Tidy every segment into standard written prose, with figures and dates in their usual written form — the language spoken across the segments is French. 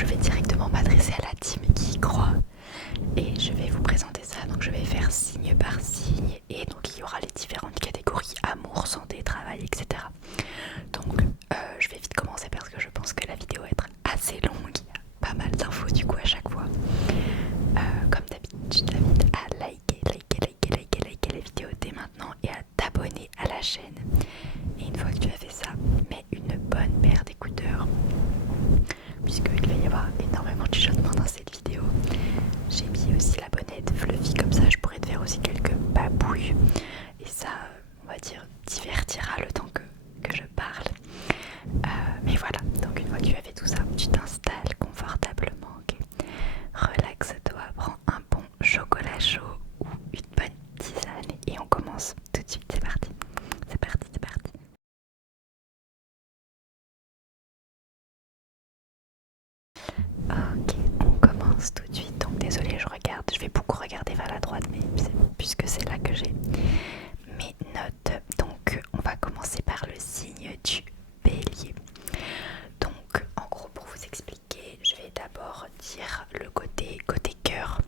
je vais directement m'adresser à la team qui y croit et je vais vous présenter ça. Donc je vais faire signe par signe et donc il y aura les différentes catégories: amour, santé, travail, etc. Donc je vais vite commencer parce que je pense que la vidéo va être assez longue, il y a pas mal d'infos du coup à chaque fois. Comme d'habitude, je t'invite à liker la vidéo dès maintenant et à t'abonner à la chaîne. Et une fois que tu as fait ça, mets une bonne paire d'écouteurs puisqu'il va y avoir énormément de chuchotements dans cette vidéo. J'ai mis aussi la bonnette fluffy, comme ça je pourrais te faire aussi quelques babouilles et ça, on va dire, divertira le temps que je parle. Mais voilà, donc une fois que tu as fait tout ça, tu t'installes confortablement, ok. Relaxe-toi, prends un bon chocolat chaud ou une bonne tisane et on commence tout de suite. C'est parti, c'est parti, c'est parti. Ok, on commence tout de suite. Donc désolé, je vais beaucoup regarder vers la droite, mais puisque c'est là que j'ai mes notes. Donc on va commencer par le signe du bélier. Donc en gros, pour vous expliquer, je vais d'abord dire le côté cœur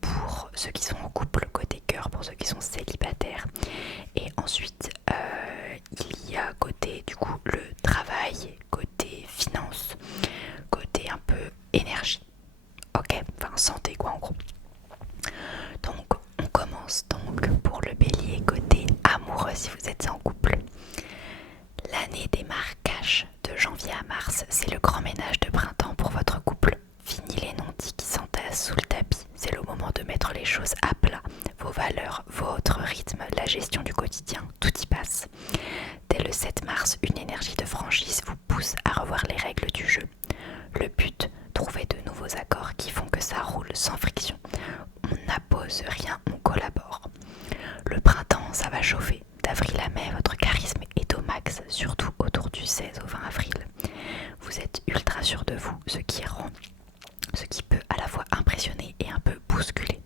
pour ceux qui sont en couple, côté cœur pour ceux qui sont célibataires, et ensuite il y a côté du coup le travail, côté finance, côté un peu énergie, ok, enfin santé quoi en gros. Donc on commence donc pour le bélier côté amoureux. Si vous êtes en couple, l'année démarre cash. De janvier à mars, c'est le grand ménage de printemps pour votre couple. Fini les non-dits qui s'entassent sous le tapis. C'est le moment de mettre les choses à plat. Vos valeurs, votre rythme, la gestion du quotidien, tout y passe. Dès le 7 mars, une énergie de franchise vous pousse à revoir les règles du jeu. Le but, trouver de nouveaux accords qui font que ça roule sans friction. On n'appose rien, on collabore. Le printemps, ça va chauffer. D'avril à mai, votre charisme est au max, surtout autour du 16 au 20 avril. Vous êtes ultra sûr de vous, ce qui peut à la fois impressionner et un peu bousculer.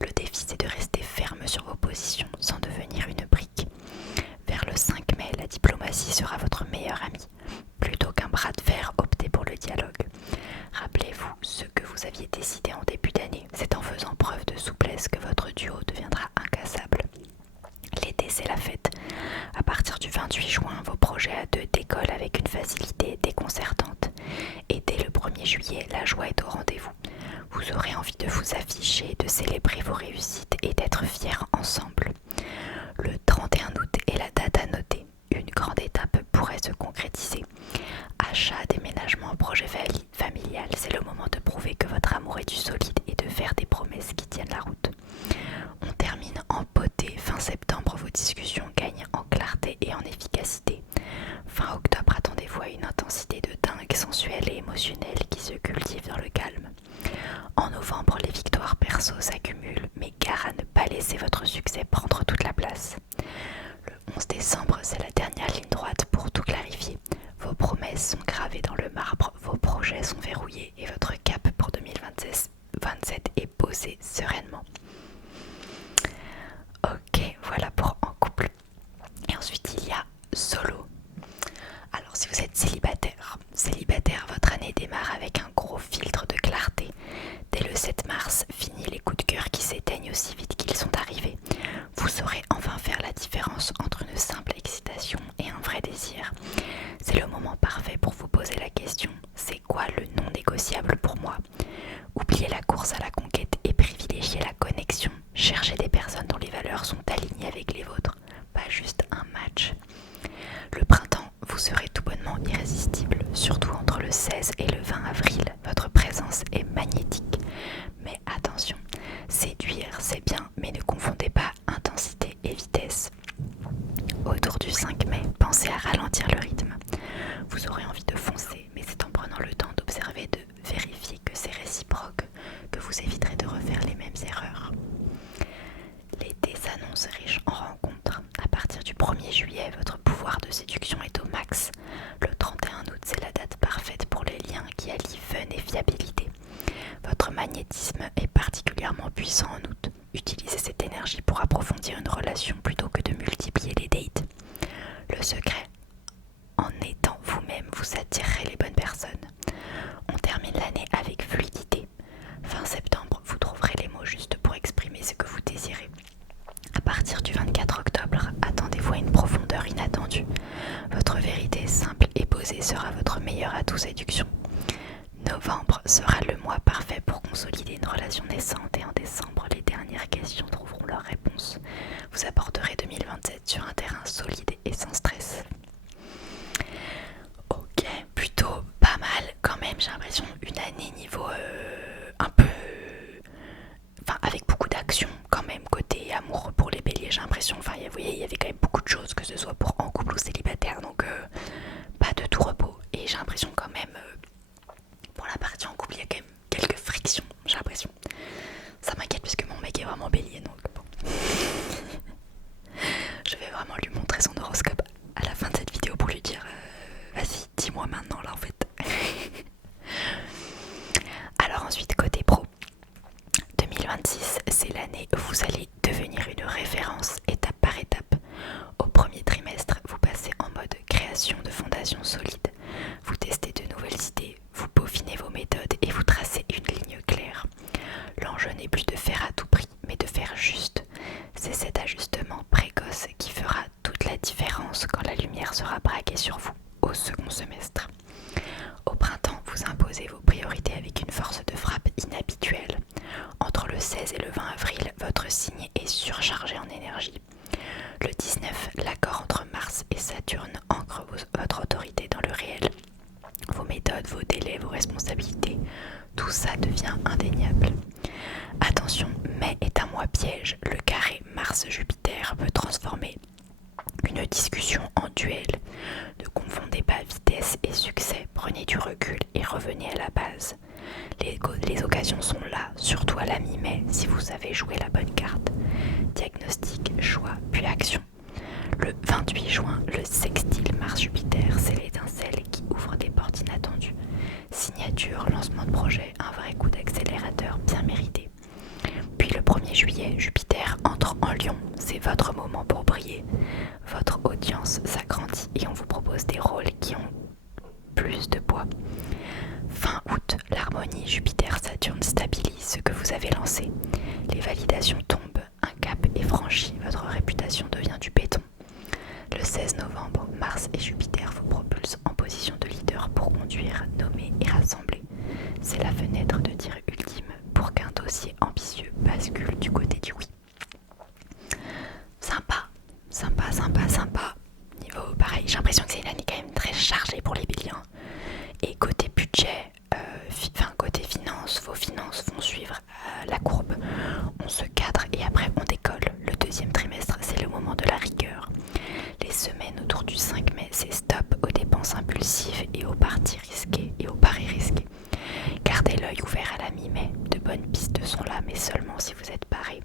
Le défi, c'est de rester ferme sur vos positions sans devenir une brique. Vers le 5 mai, la diplomatie sera votre meilleure amie. Plutôt qu'un bras de fer, optez pour le dialogue. Rappelez-vous ce que vous aviez décidé en début d'année. C'est en faisant preuve de souplesse que votre duo deviendra incassable. L'été, c'est la fête. À partir du 28 juin, vos projets à deux décollent avec une facilité déconcertante. Et dès le 1er juillet, la joie est au rendez-vous. Vous aurez envie de vous afficher, de célébrer vos réussites et d'être fiers ensemble. Le 31 août est la date à noter. Une grande étape pourrait se concrétiser. Achat, déménagement, projet familial, c'est le moment de prouver que votre amour est du solide et de faire des promesses qui tiennent la route. On termine en beauté. Fin septembre, vos discussions gagnent en clarté et en efficacité. Fin octobre, attendez-vous à une intensité de dingue, sensuelle et émotionnelle qui se cultive dans le calme. En novembre, les victoires perso s'accumulent, mais gare à ne pas laisser votre succès prendre toute la place. Le 11 décembre, c'est la dernière ligne droite pour tout clarifier. Vos promesses sont gravées dans le marbre, vos projets sont verrouillés et votre cap pour 2027 est posé sereinement. Ok, voilà pour en couple. Et ensuite, il y a solo. Alors, si vous êtes célibataire, votre année démarre avec un gros filtre de clarté. Dès le 7 mars, fini les coups de cœur qui s'éteignent aussi vite qu'ils sont arrivés. Vous saurez enfin faire la différence entre une simple excitation et un vrai désir. C'est le moment parfait pour vous poser la question: c'est quoi le non négociable pour moi? Oubliez la course à la conquête et privilégiez la connexion. Cherchez des personnes dont les valeurs sont alignées avec les vôtres, pas juste un match. Le printemps, vous serez tout bonnement irrésistible, surtout entre le 16 et le 20 avril. Votre présence est magnétique. Mais attention, séduire c'est bien, mais ne confondez pas intensité et vitesse. Autour du 5 mai, pensez à ralentir le rythme. Vous aurez envie de foncer, mais c'est en prenant le temps d'observer, de vérifier que c'est réciproque, que vous éviterez de refaire les mêmes erreurs. L'été s'annonce riche en rencontres. À partir du 1er juillet, votre pouvoir de séduction est au max. Le 31 août, c'est la date parfaite pour les liens qui allient fun et fiabilité. Votre magnétisme est particulièrement puissant en août. Utilisez cette énergie pour approfondir une relation plutôt que de multiplier les dates. Le secret, en étant vous-même, vous attirerez les bonnes personnes. On termine novembre sera le mois parfait pour consolider une relation naissante et en décembre, les dernières questions trouveront leur réponse. Vous aborderez 2027 sur un terrain solide et sans stress. Ok, plutôt pas mal quand même, j'ai l'impression une année niveau un peu... Enfin avec beaucoup d'action quand même côté amour pour les béliers, j'ai l'impression. Enfin vous voyez, il y avait quand même beaucoup de choses, que ce soit pour en couple ou célibataire, donc pas de tout repos. Et j'ai l'impression quand même, pour la partie en couple, il y a quand même quelques frictions, j'ai l'impression. Ça m'inquiète puisque mon mec est vraiment bélier, donc bon. Je vais vraiment lui montrer son horoscope à la fin de cette vidéo pour lui dire vas-y, dis-moi maintenant là en fait. Alors ensuite, côté pro, 2026, c'est l'année où vous allez devenir une référence étape par étape. Au premier trimestre, vous passez en mode création de fondations solides. Vous testez de nouvelles idées, vous peaufinez vos méthodes et vous tracez une ligne claire. L'enjeu n'est plus de faire à tout prix, mais de faire juste. C'est cet ajustement précoce qui fera toute la différence quand la lumière sera braquée sur vous au second semestre. Au printemps, vous imposez vos priorités avec une force de frappe inhabituelle. Entre le 16 et le 20 avril, votre signe est surchargé en énergie. Le 19, l'accord entre Mars et Saturne ancre votre autorité dans le réel. Vos méthodes, vos délais, vos responsabilités, tout ça devient indéniable. Attention, mai est un mois piège. Le carré Mars-Jupiter peut transformer une discussion en duel. Ne confondez pas vitesse et succès, prenez du recul et revenez à la base. Les occasions sont là, surtout à la mi-mai si vous savez jouer la bonne carte. Diagnostic, choix, puis action. Le 28 juin, le sextile Mars-Jupiter, c'est l'étincelle qui ouvre des portes inattendues. Signature, lancement de projet, un vrai coup d'accélérateur bien mérité. Puis le 1er juillet, Jupiter entre en Lion, c'est votre moment pour briller. Votre audience s'agrandit et on vous propose des rôles qui ont plus de poids. Fin août, l'harmonie Jupiter-Saturne stabilise ce que vous avez lancé. Les validations tombent, un cap est franchi, votre réputation devient du béton. Le 16 novembre, Mars et Jupiter vous propulsent en position de leader pour conduire, nommer et rassembler. C'est la fenêtre de tir ultime pour qu'un dossier ambitieux bascule du côté du oui. Sympa, sympa, sympa, sympa. Niveau pareil, j'ai l'impression que c'est une année quand même très chargée pour les béliens. Et côté budget, côté finances, vos finances vont suivre la courbe. On se cadre et après on décolle. Le deuxième trimestre, c'est le moment de la rigueur. Les semaines autour du 5 mai, c'est stop aux dépenses impulsives et aux parties risquées et aux paris risqués. Gardez l'œil ouvert à la mi-mai. De bonnes pistes sont là, mais seulement si vous êtes paré.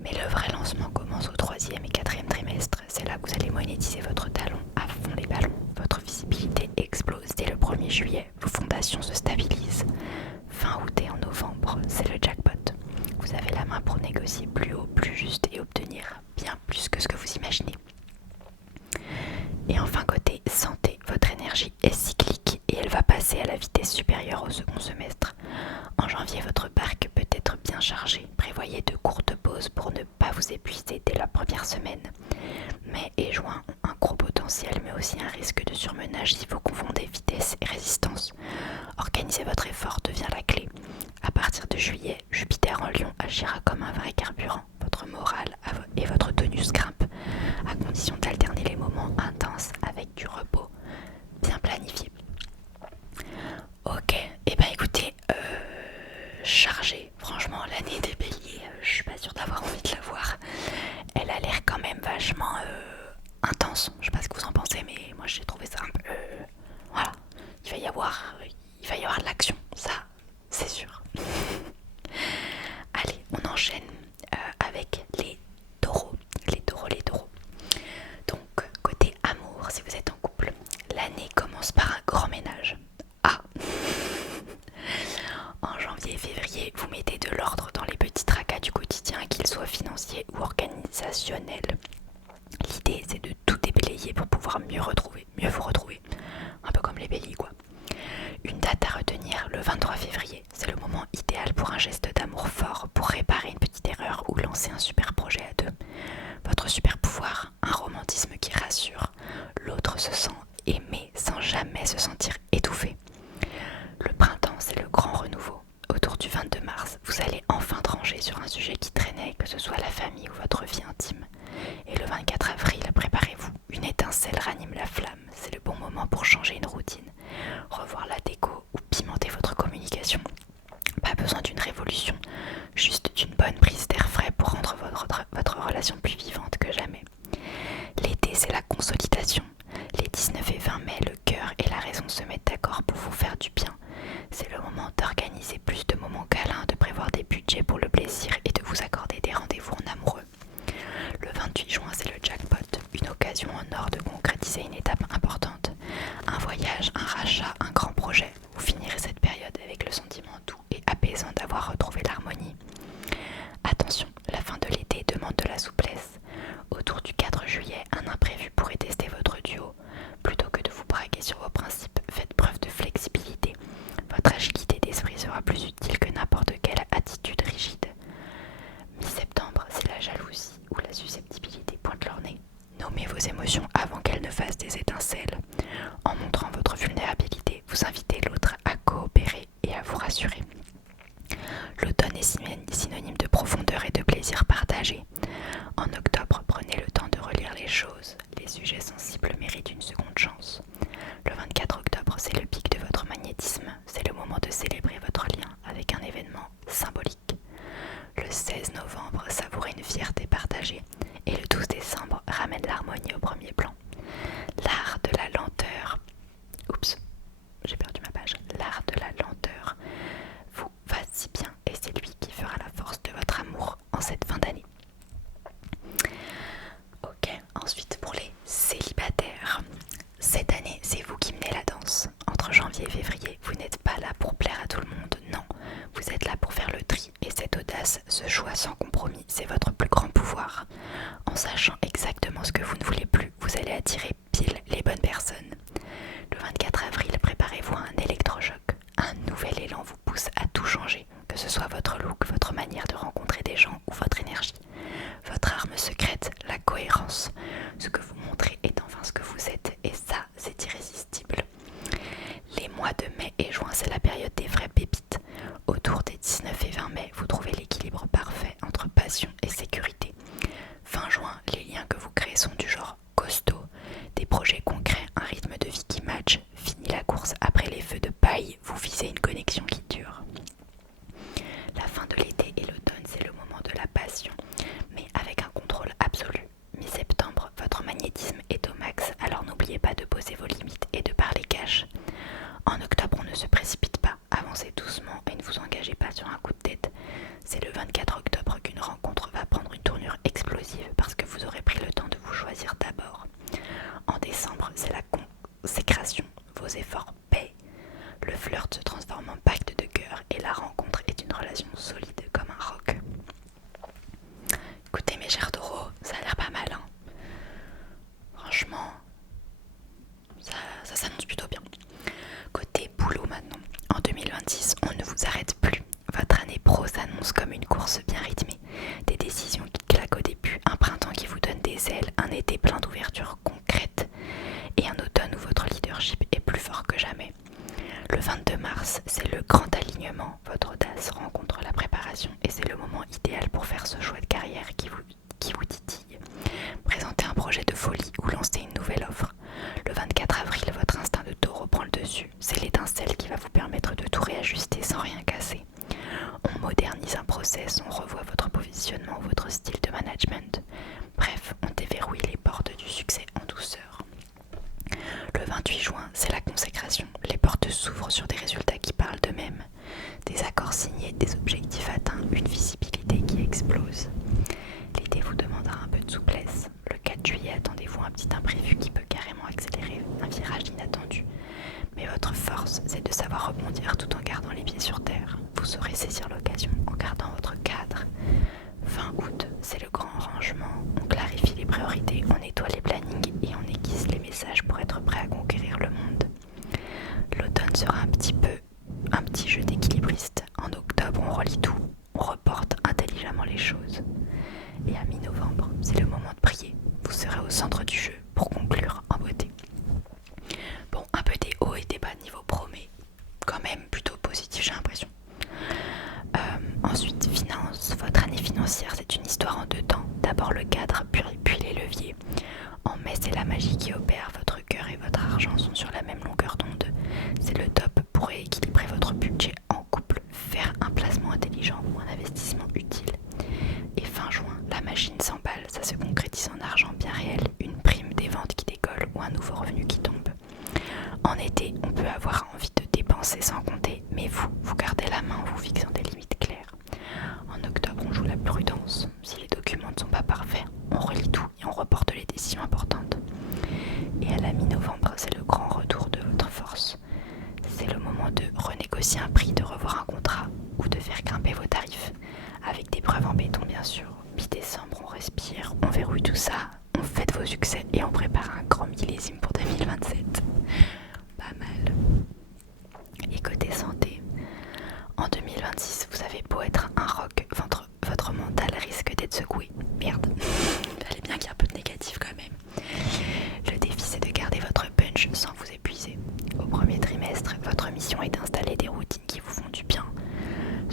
Mais le vrai lancement commence au 3e et 4e trimestre. C'est là que vous allez monétiser votre talent à fond les ballons. Votre visibilité explose dès le 1er juillet. Vos fondations se stabilisent. Fin août et en novembre, c'est le jackpot. Vous avez la main pour négocier plus haut, plus juste et obtenir bien plus que ce que vous imaginez. Et enfin côté santé, votre énergie est cyclique et elle va passer à la vitesse supérieure au second semestre. En janvier, votre barque peut être bien chargée. Prévoyez de courtes pauses pour ne pas vous épuiser dès la première semaine. Mai et juin ont un gros potentiel mais aussi un risque de surmenage si vous confondez vitesse et résistance. Organiser votre effort devient la clé. À partir de juillet, Jupiter en Lion agira comme un vrai carburant. Votre morale et votre tonus grimpent, à condition d'alterner les moments intenses avec du repos bien planifié. Ok, et ben écoutez, chargée, franchement l'année des béliers, je suis pas sûre d'avoir envie de la voir. Elle a l'air quand même vachement intense, je sais pas ce que vous en pensez, mais moi j'ai trouvé ça un peu... voilà, il va y avoir de l'action, ça c'est sûr. Allez, on enchaîne avec les taureaux. Les taureaux. Donc, côté amour, si vous êtes en couple, l'année commence par un grand ménage. Ah En janvier et février, vous mettez de l'ordre dans les petits tracas du quotidien, qu'ils soient financiers ou organisationnels. L'idée, c'est de tout déblayer pour pouvoir mieux vous retrouver. Un peu comme les béliers, quoi. Une date à retenir, le 23 février. C'est le moment idéal pour un geste d'amour fort, pour réparer une petite erreur ou lancer un super projet à deux. Votre super pouvoir, un romantisme qui rassure. L'autre se sent aimé sans jamais se sentir étouffé. Le Votre agilité d'esprit sera plus utile que n'importe quelle attitude rigide. Mi-septembre, si la jalousie ou la susceptibilité pointent leur nez, nommez vos émotions avant qu'elles ne fassent des étincelles. En montrant votre vulnérabilité, vous invitez l'autre à coopérer et à vous rassurer. L'automne est synonyme de profondeur et de plaisir partagé. En octobre, prenez le temps de relire les choses. Les sujets sensibles méritent une seconde chance. Le 24 octobre, c'est le pic de votre magnétisme. C'est le moment de célébrer votre lien avec un événement symbolique. Le 16 novembre, savourez une fierté partagée. Et le 12 décembre, ramène l'harmonie au premier plan. L'art de la lenteur. Oups, j'ai perdu ma page. L'art de la lenteur vous va si bien et c'est lui qui fera la force de votre amour en cette fin d'année. Ok, ensuite pour les célibataires. Cette année, c'est vous qui menez la danse. Entre janvier et février, vous n'êtes pas là pour plaire à tout le monde, non. Vous êtes là pour faire le tri et cette audace, ce choix sans compromis, c'est votre plus grand pouvoir. En sachant exactement ce que vous ne voulez plus, vous allez attirer pile les bonnes personnes. Le 24 avril, préparez-vous à un électrochoc. Un nouvel élan vous pousse à tout changer, que ce soit votre look, votre manière de rencontrer des gens ou votre énergie. Votre arme secrète, la cohérence. Ce que vous montrez est enfin ce que vous êtes, et ça, c'est irrésistible. Les mois de mai et juin, c'est la période des vraies pépites. Autour des 19 et 20 mai, vous trouvez l'équilibre parfait entre passion et sécurité. Fin juin, les liens que vous créez sont du genre costaud. Des projets concrets, un rythme de vie qui match. Fini la course après les feux de paille, vous visez une connexion qui dure. La fin de l'été et l'automne, c'est le moment de la passion, mais avec un contrôle absolu. Mi-septembre, votre magnétisme est au max, alors n'oubliez pas de poser vos limites et de parler cash. En octobre, on ne se précipite pas, avancez doucement et ne vous engagez pas sur un coup de tête. C'est le 24 octobre qu'une rencontre va prendre une tournure explosive parce que vous aurez pris le temps de vous choisir d'abord. En décembre, c'est la consécration, vos efforts paient. Le flirt se transforme en pacte de cœur et la rencontre est une relation solide comme un roc. Écoutez mes chers taureaux, ça a l'air pas mal, hein. Franchement, ça s'annonce plutôt bien. Côté boulot maintenant, en 2026, on ne vous arrête plus. Votre année pro s'annonce comme une course bien rythmée. Des décisions qui claquent au début, un printemps qui vous donne des ailes, un été plein d'ouvertures concrètes et un automne où votre leadership est plus fort que jamais. Le 22 mars, c'est le grand alignement. Votre audace rencontre la préparation et c'est le moment idéal pour faire ce choix de carrière qui vous titille. Présenter un projet de folie ou lancer une nouvelle offre. Le 24 avril, votre instinct de taureau prend le dessus. C'est l'étincelle qui va vous permettre de tout réajuster sans rien casser. On modernise un process, on revoit votre positionnement, votre style de management. Bref, on déverrouille les portes du succès en douceur. Le 28 juin, c'est la consécration. Les portes s'ouvrent sur des résultats qui parlent d'eux-mêmes. Des accords signés, des objectifs atteints, une visibilité qui explose. L'été vous demandera un peu de souplesse. Le 4 juillet, attendez-vous un petit imprévu qui peut carrément accélérer un virage inattendu. Mais votre force, c'est de savoir rebondir tout en gardant les pieds sur terre. Vous saurez saisir l'occasion en gardant votre cadre. Fin août, c'est le grand rangement. On clarifie les priorités, on nettoie les plannings et on aiguise les messages pour être prêt à conquérir le monde. L'automne sera un petit jeu d'équilibriste. En octobre, on relie tout, on reporte intelligemment les choses. Et à mi-novembre, c'est le moment de briller. Vous serez au centre du jeu pour conclure en beauté. Bon, un peu des hauts et des bas niveau pro, mais quand même plutôt positif, j'ai l'impression. Ensuite, finance. Votre année financière, c'est une histoire en deux temps. D'abord le cadre, puis les leviers. En mai, c'est la magie qui opère. Votre cœur et votre argent sont sur la même longueur d'onde. C'est le top pour rééquilibrer votre budget en couple, faire un placement intelligent ou un investissement utile. Et fin juin, la machine s'emballe, ça se concrétise en argent bien réel, une prime des ventes qui décolle ou un nouveau revenu qui tombe. En été, on peut avoir envie de dépenser sans compter, mais vous gardez la main en vous fixant des limites claires. En octobre, on joue la prudence. Si les documents ne sont pas parfaits, on relit tout et on reporte les décisions importantes. Et à la mi-novembre, c'est le grand retour de votre force. C'est le moment de renégocier un prix, de revoir un contrat ou de faire grimper vos tarifs. Avec des preuves en béton, bien sûr. Mi-décembre, on respire, on verrouille tout ça, on fête vos succès et on prépare un grand millésime pour 2027. Pas mal. Et côté santé, En 2026, vous avez beau être un rock, votre mental risque d'être secoué. Merde, fallait bien qu'il y ait un peu de négatif quand même. Le défi, c'est de garder votre punch sans vous épuiser. Au premier trimestre, votre mission est d'installer des routines qui vous font du bien.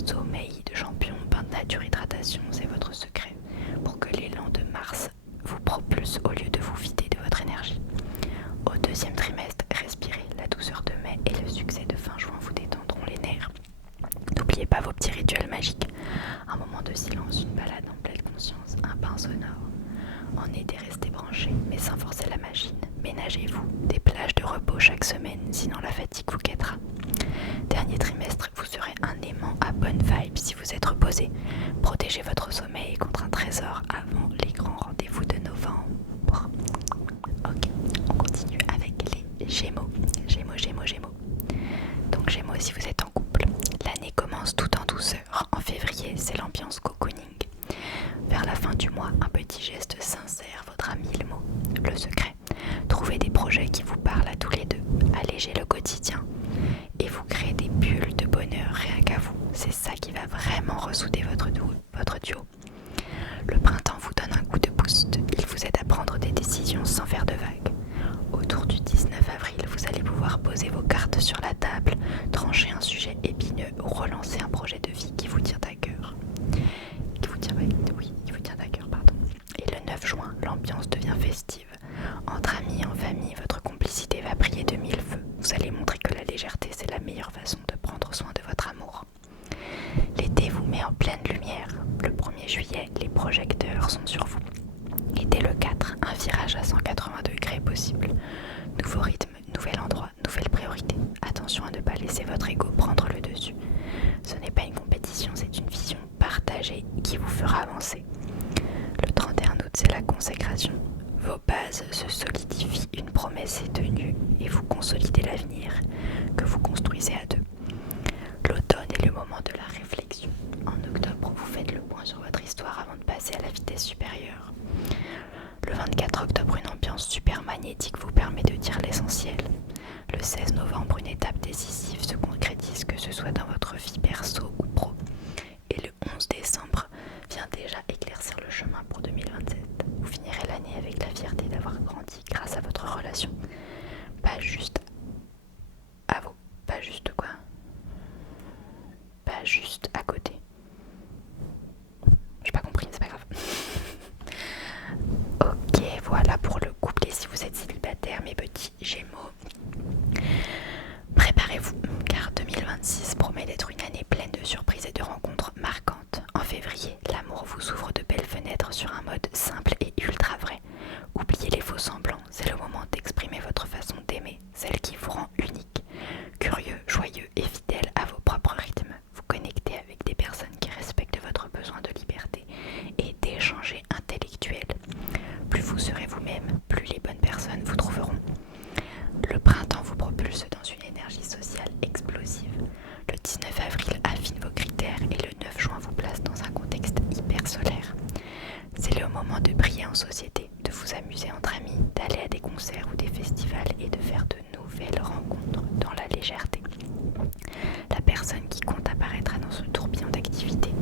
Sommeil de champion, bain de nature, hydratation, c'est votre secret pour que l'élan de Mars vous propulse au lieu de vous vider de votre énergie. Au deuxième trimestre, respirez, la douceur de mai et le succès de fin juin vous détendront les nerfs. N'oubliez pas vos petits rituels magiques. Un moment de silence, une balade en pleine conscience, un bain sonore. En été, restez branchés, mais sans forcer la machine. Ménagez-vous des plages de repos chaque semaine, sinon la fatigue vous guettera. Dernier trimestre, vous serez un aimant à bonne vibe si vous êtes reposé. Protégez votre sommeil contre un trésor avant les grands rendez-vous de novembre. Ok, on continue avec les Gémeaux. Gémeaux. Donc Gémeaux, si vous êtes en couple, l'année commence tout en douceur. En février, c'est l'ambiance cocooning. Vers la fin du mois, un petit geste sincère vaudra 1000 mots. Le secret, trouvez des projets qui vous parlent à tous les deux. Allégez le quotidien et vous créez des bulles de bonheur rien qu'à vous. C'est ça qui va vraiment ressouder votre duo. Le printemps vous donne un coup de boost. Il vous aide à prendre des décisions sans faire de vagues. Autour du 19 avril, vous allez pouvoir poser vos cartes sur la table, trancher un sujet épineux ou relancer un projet de vie qui vous tient à cœur. Et le 9 juin, l'ambiance devient festive. Entre amis et en famille, votre complicité va briller de mille feux. Vous allez montrer que la légèreté, c'est la meilleure façon de prendre soin de votre amour. L'été vous met en pleine lumière. Le 1er juillet, les projecteurs sont sur vous. Et dès le 4, un virage à 180 degrés est possible. Nouveau rythme, nouvel endroit, nouvelle priorité. Attention à ne pas laisser votre ego prendre le dessus. Ce n'est pas une compétition, c'est une vision partagée qui vous fera avancer. Le 31 août, c'est la consécration. Vos bases se solidifient, une promesse est tenue et vous consolidez l'avenir que vous construisez à deux. L'automne est le moment de la réflexion. En octobre, vous faites le point sur votre histoire avant de passer à la vitesse supérieure. Le 24 octobre, une ambiance super magnétique vous permet de dire l'essentiel. Le 16 novembre, une étape décisive se concrétise, que ce soit dans votre vie perso ou pro. Et le 11 décembre vient déjà éclaircir le chemin pour 2027. Vous finirez l'année avec la fierté d'avoir grandi grâce à votre relation. Pas juste à côté. J'ai pas compris, c'est pas grave. Ok, voilà pour le couple. Et si vous êtes célibataire, mes petits Gémeaux, préparez-vous, car 2026 promet d'être une année pleine de surprises et de rencontres marquantes. En février, l'amour vous ouvre de belles fenêtres sur un mode simple et ultra vrai. Oubliez les faux semblants, c'est le moment d'exprimer votre façon d'aimer, celle qui vous rend unique, curieux, joyeux et fidèle à vos propres rythmes. Vous connectez avec des personnes qui respectent votre besoin de liberté et d'échanger intellectuel. Plus vous serez vous-même, plus les bonnes personnes vous trouveront. Le printemps vous propulse dans une énergie sociale explosive. Le 19 avril affine vos critères et le 9 juin vous place dans un contexte hyper solaire. C'est le moment de briller en société, de vous amuser entre amis, d'aller à des concerts ou des festivals et de faire de nouvelles rencontres dans la légèreté. La personne qui compte apparaîtra dans ce tourbillon d'activités,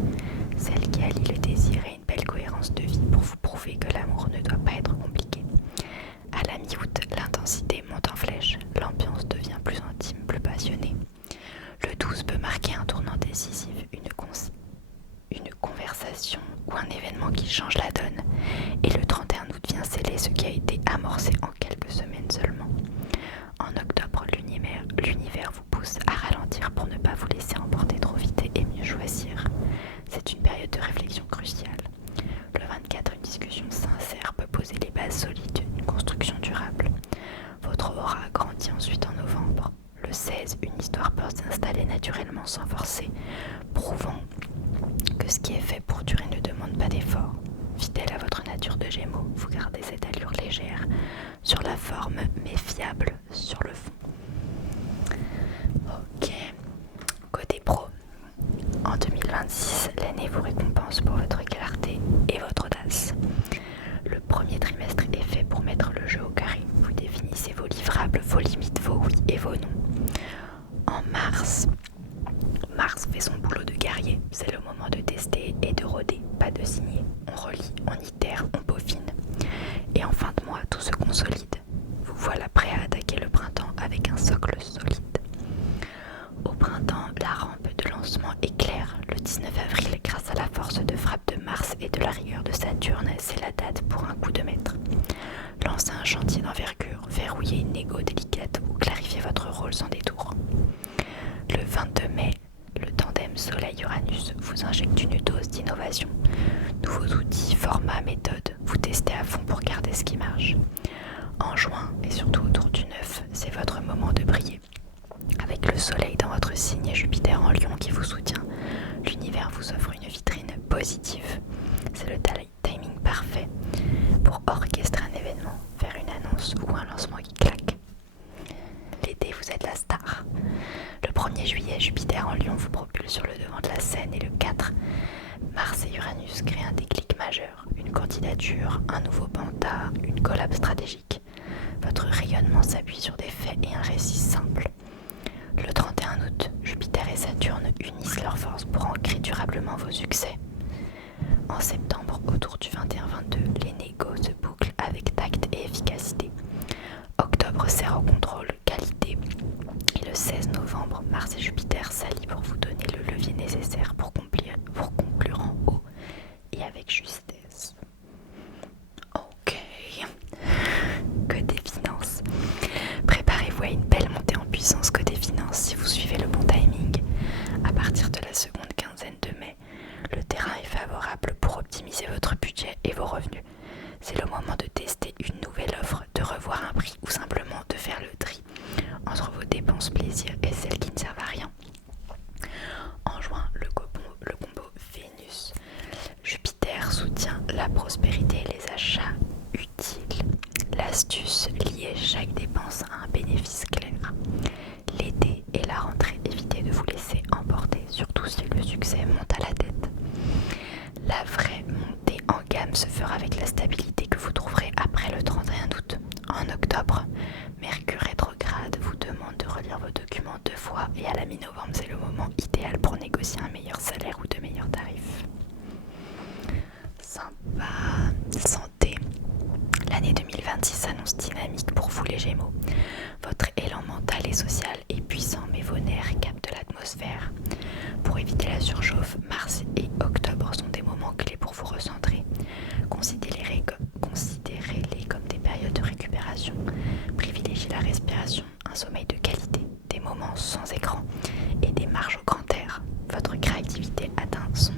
celle qui allie le désir et une belle cohérence de vie pour vous prouver que l'amour ne doit pas être compliqué. À la mi-août, l'intensité monte en flèche, l'ambiance devient plus intime, plus passionnée. Le 12 peut marquer un tournant décisif, une conversation ou un événement qui change la donne. Et le 31 août vient sceller ce qui a été amorcé en quelques semaines seulement. En octobre, l'univers vous pousse à ralentir pour ne pas vous laisser emporter trop vite et mieux choisir. C'est une période de réflexion cruciale. Le 24, une discussion sincère peut poser les bases solides d'une construction durable. Votre aura grandit ensuite en novembre. Le 16, une histoire peut s'installer naturellement sans forcer, prouvant que ce qui est fait pour durer ne demande pas d'effort. Fidèle à votre nature de Gémeaux, vous gardez cette allure légère sur la forme mais fiable sur le fond. Ok, côté pro, en 2026, l'année vous récompense pour votre clarté et votre audace. Le premier trimestre est fait pour mettre le jeu au carré. Vous définissez vos livrables, vos limites, vos oui et vos non. En mars fait son boulot de guerrier. C'est le moment de tester et de rôder, pas de signer. On relie, on itère, on peaufine. Et en fin de mois, tout se consolide. Vous voilà prêt à attaquer le printemps avec un socle solide. Au printemps, la rampe de lancement est claire. Le 19 avril, grâce à la force de frappe de Mars et de la rigueur de Saturne, c'est la date pour un coup de maître. Lancez un chantier d'envergure, verrouillez une négo délicate ou clarifiez votre rôle sans détour. Le 22 mai, le tandem Soleil-Uranus vous injecte une dose d'innovation. Nouveaux outils, formats, méthodes, vous testez à fond pour garder ce qui marche. En juin, et surtout autour du 9, c'est votre moment de briller. Avec le soleil dans votre signe et Jupiter en Lion qui vous soutient, l'univers vous offre une vitrine positive. C'est le timing parfait pour orchestrer un événement, faire une annonce ou un lancement qui claque. L'été, vous êtes la star. Le 1er juillet, Jupiter en Lion vous propulse sur le devant de la scène et le 4, Mars et Uranus créent un déclic majeur, une candidature, un nouveau mandat, une collab stratégique. Votre rayonnement s'appuie sur des faits et un récit simple. Le 31 août, Jupiter et Saturne unissent leurs forces pour ancrer durablement vos succès. En septembre, autour du 21-22, les négos se bouclent avec tact et efficacité. Octobre sert au contrôle, qualité. Et le 16 novembre, Mars et Jupiter s'allient pour vous donner le levier nécessaire pour conclure en haut et avec justesse. Ok. Côté finance. Préparez-vous à une belle montée en puissance côté finance si vous suivez le bon timing. À partir de la seconde quinzaine de mai, le terrain est favorable pour optimiser votre budget et vos revenus. C'est le moment de tester une nouvelle offre, de revoir un prix ou simplement de faire le tri entre vos dépenses plaisir et celles qui ne servent à rien. En juin, le combo Vénus. Jupiter soutient la prospérité et les achats utiles. L'astuce, lier chaque dépense à un bénéfice clair. L'été et la rentrée, évitez de vous laisser emporter, surtout si le succès monte à la tête. La vraie montée en gamme se fera avec la stabilité que vous trouverez après le 31 août. En octobre, Mercure rétrograde vous demande de relire vos documents 2 fois et à la mi-novembre, c'est le moment idéal pour négocier un meilleur salaire ou de meilleurs tarifs. Sympa. Santé. L'année 2026 s'annonce dynamique pour vous les Gémeaux. Votre élan mental et social est puissant mais vos nerfs captent l'atmosphère. Pour éviter la surchauffe, mars et octobre sont des moments clés pour vous recentrer. Considérez-les comme des périodes de récupération. Privilégiez la respiration, un sommeil de qualité, des moments sans écran et des marches au grand air. Votre créativité atteint son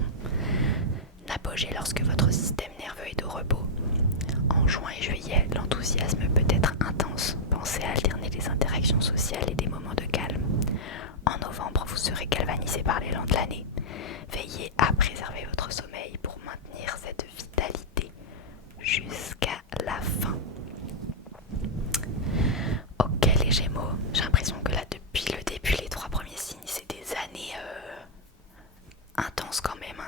apogée lorsque votre système nerveux est au repos. En juin et juillet, l'enthousiasme peut être intense. Pensez à alterner les interactions sociales et des moments de calme. En novembre, vous serez galvanisé par l'élan de l'année. Veillez à préserver votre sommeil pour maintenir cette vitalité jusqu'à la fin. Ok les Gémeaux, j'ai l'impression que là depuis le début, les 3 premiers signes, c'est des années intenses quand même.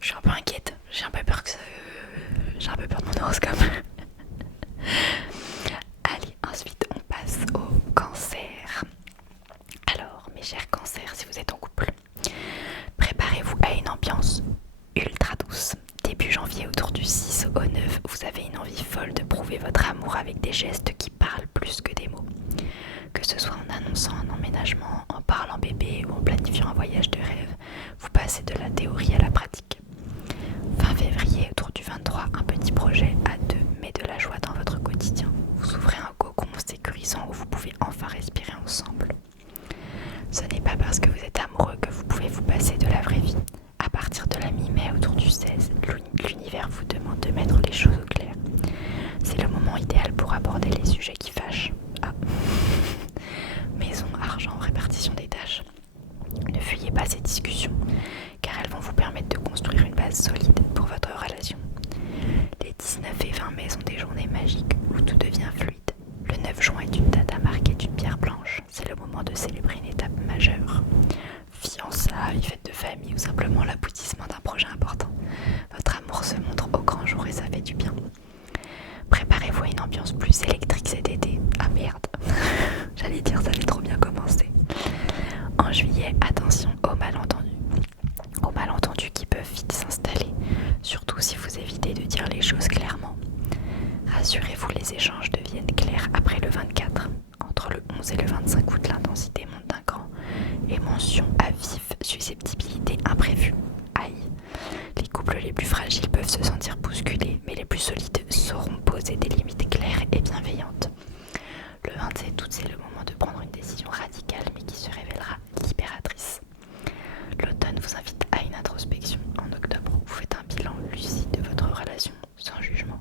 Je suis un peu inquiète, j'ai un peu peur de mon horoscope. Allez, ensuite on passe au cancer. Alors, mes chers cancers, si vous êtes en couple, préparez-vous à une ambiance ultra douce. Début janvier, autour du 6 au 9, vous avez une envie folle de prouver votre amour avec des gestes qui parlent plus que des mots. Que ce soit en annonçant un emménagement, en parlant bébé ou en planifiant un voyage de rêve, vous passez de la théorie à la pratique. Fin février, autour du 23, un petit projet à 2 met de la joie dans votre quotidien. Vous ouvrez un cocon sécurisant où vous pouvez enfin respirer ensemble. Ce n'est pas parce que vous êtes amoureux que vous pouvez vous passer de la vraie vie. À partir de la mi-mai, autour du 16, l'univers vous demande de mettre les choses au clair. C'est le moment idéal pour aborder les sujets qui fâchent. Maison, argent, répartition des tâches. Ne fuyez pas ces discussions, car elles vont vous permettre de construire une base solide pour votre relation. Les 19 et 20 mai sont des journées magiques où tout devient fluide. Le 9 juin est une date à marquer d'une pierre blanche. C'est le moment de célébrer une étape majeure. Fiançailles, fête de famille ou simplement l'aboutissement d'un projet important. Votre amour se montre au grand jour et ça fait du bien. Préparez-vous à une ambiance plus électrique cet été. Ah merde, j'allais dire ça allait trop bien commencer. En juillet, juillet, attention aux malentendus. Aux malentendus qui peuvent vite s'installer, surtout si vous évitez de dire les choses clairement. Rassurez-vous, les échanges deviennent clairs après le 24. Entre le 11 et le 25 août, l'intensité monte d'un cran. Et mention à vive susceptibilité imprévue. Aïe. Les couples les plus fragiles peuvent se sentir bousculés, mais les plus solides sauront poser des limites claires et bienveillantes. Le 27 août, c'est le moment de prendre une décision radicale, mais qui se révélera libératrice. L'automne vous invite à une introspection. En octobre, vous faites un bilan lucide de votre relation, sans jugement.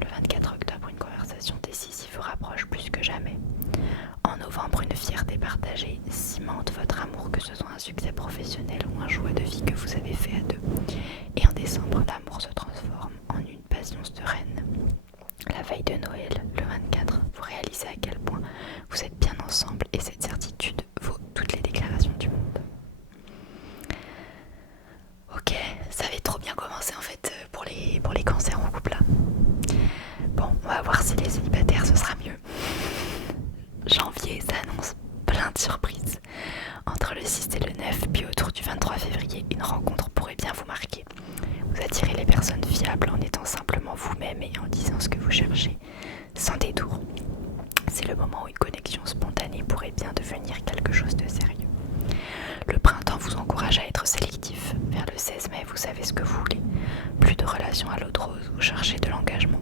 Le 24 octobre, une conversation décisive vous rapproche plus que jamais. En novembre, une fierté partagée cimente votre amour, que ce soit un succès professionnel ou un choix de vie que vous avez fait à deux. Et en décembre, l'amour se transforme en une passion sereine. La veille de Noël, le 24, vous réalisez à quel point vous êtes bien ensemble et cette certitude vaut toutes les déclarations du monde. Ok, ça avait trop bien commencé en fait pour les cancers en couple là. Bon, on va voir si les célibataires ce sera mieux. Janvier, ça annonce plein de surprises. Entre le 6 et le 9, puis autour du 23 février, une rencontre pourrait bien vous marquer. Vous attirez les personnes fiables en étant simplement vous-même et en disant ce que vous cherchez, sans détour. C'est le moment où une connexion spontanée pourrait bien devenir quelque chose de sérieux. Le printemps vous encourage à être sélectif. Vers le 16 mai, vous savez ce que vous voulez. Plus de relations à l'eau de rose, vous cherchez de l'engagement.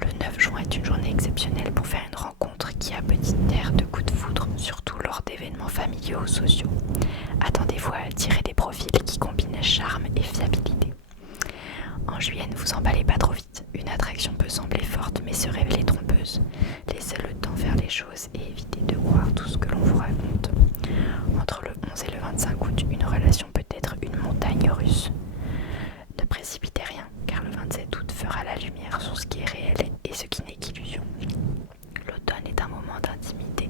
Le 9 juin est une journée exceptionnelle pour faire une rencontre qui a petite air de coup de foudre, surtout lors d'événements familiaux ou sociaux. Attendez-vous à attirer des profils qui combinent charme et fiabilité. En juillet, ne vous emballez pas trop vite. Une attraction peut sembler forte mais se révéler trompeuse. Laissez le temps faire les choses et évitez de croire tout ce que l'on vous raconte. Entre le 11 et le 25 août, une relation peut être une montagne russe. Ne précipitez rien, car le 27 août fera la lumière sur ce qui est réel et ce qui n'est qu'illusion. L'automne est un moment d'intimité.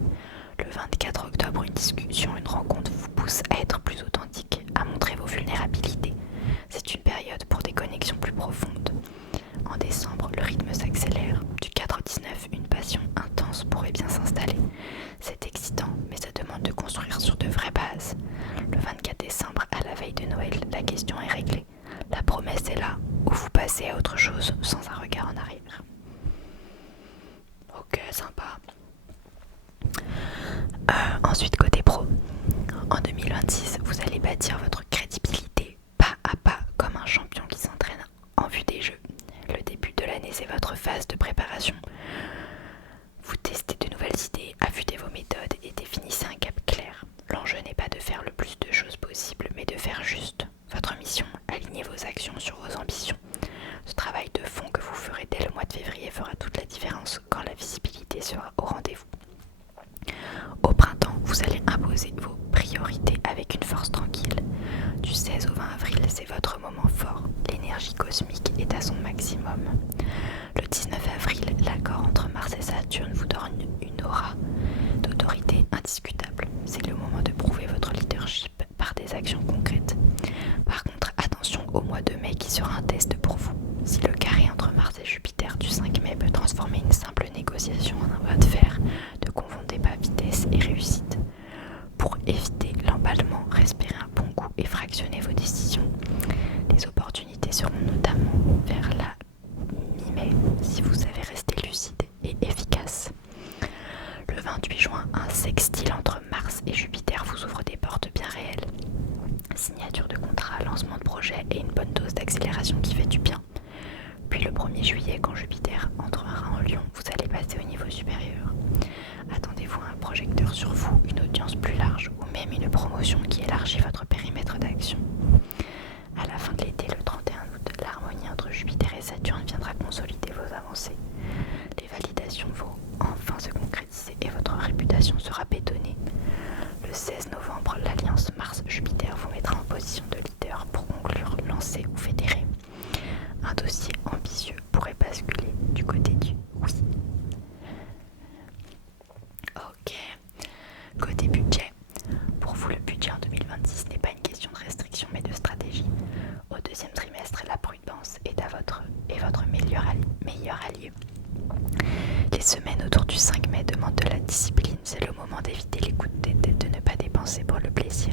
Le 24 octobre, une discussion, une rencontre vous pousse à être plus authentique, à montrer vos vulnérabilités. C'est une période pour des connexions plus profondes. En décembre, le rythme s'accélère. Du 4 au 19, une passion intense pourrait bien s'installer. C'est excitant, mais ça demande de construire sur de vraies bases. Le 24 décembre, à la veille de Noël, la question est réglée. La promesse est là, ou vous passez à autre chose sans un regard en arrière. Ok, sympa. Ensuite, côté pro. En 2026, vous allez bâtir votre crédibilité pas à pas comme un champion qui s'entraîne en vue des jeux. Le début de l'année, c'est votre phase de préparation. Vous testez de nouvelles idées, affûtez vos méthodes et définissez un cap clair. L'enjeu n'est pas de faire le plus de choses possible, mais de faire juste. Votre mission, alignez vos actions sur vos ambitions. Ce travail de fond que vous ferez dès le mois de février fera toute la différence quand la visibilité sera au rendez-vous. Au printemps, vous allez imposer vos priorités avec une force tranquille. Du 16 au 20 avril, c'est votre moment fort. L'énergie cosmique est à son maximum. Le 19 avril, l'accord entre Mars et Saturne vous donne une aura d'autorité indiscutable. C'est le moment de prouver votre leadership par des actions concrètes. Par contre, attention au mois de mai qui sera un test pour vous. Si le carré entre Mars et Jupiter du 5 mai peut transformer une simple négociation en un bras de fer, ne confondez pas vitesse et réussite. Pour éviter l'emballement, respirez un bon coup et fractionnez vos décisions. Les opportunités seront notamment vers la mi-mai si vous savez rester lucide et efficace. Le 28 juin, un sextile entre Mars et Jupiter vous ouvre des portes bien réelles. Signature de contrat, lancement de projet et une bonne dose d'accélération qui fait du bien. Puis le 1er juillet, quand Jupiter entrera en Lion, vous allez passer au niveau supérieur. Attendez-vous à un projecteur sur vous, une audience plus large ou même une promotion qui élargit votre périmètre d'action. À la fin de l'été, le 31 août, l'harmonie entre Jupiter et Saturne viendra consolider vos avancées. Les validations vont enfin se concrétiser et votre réputation sera bétonnée. Le 16 novembre, l'alliance Mars-Jupiter vous mettra en position de leader pour conclure, lancer ou fédérer. Un dossier ambitieux pourrait basculer du côté du oui. Ok. Côté budget. Pour vous, le budget en 2026 n'est pas une question de restriction mais de stratégie. Au deuxième trimestre, la prudence est votre meilleur allié. Les semaines autour du 5 mai demandent de la discipline. C'est le moment d'éviter les coups de tête et de ne pas dépenser pour le plaisir.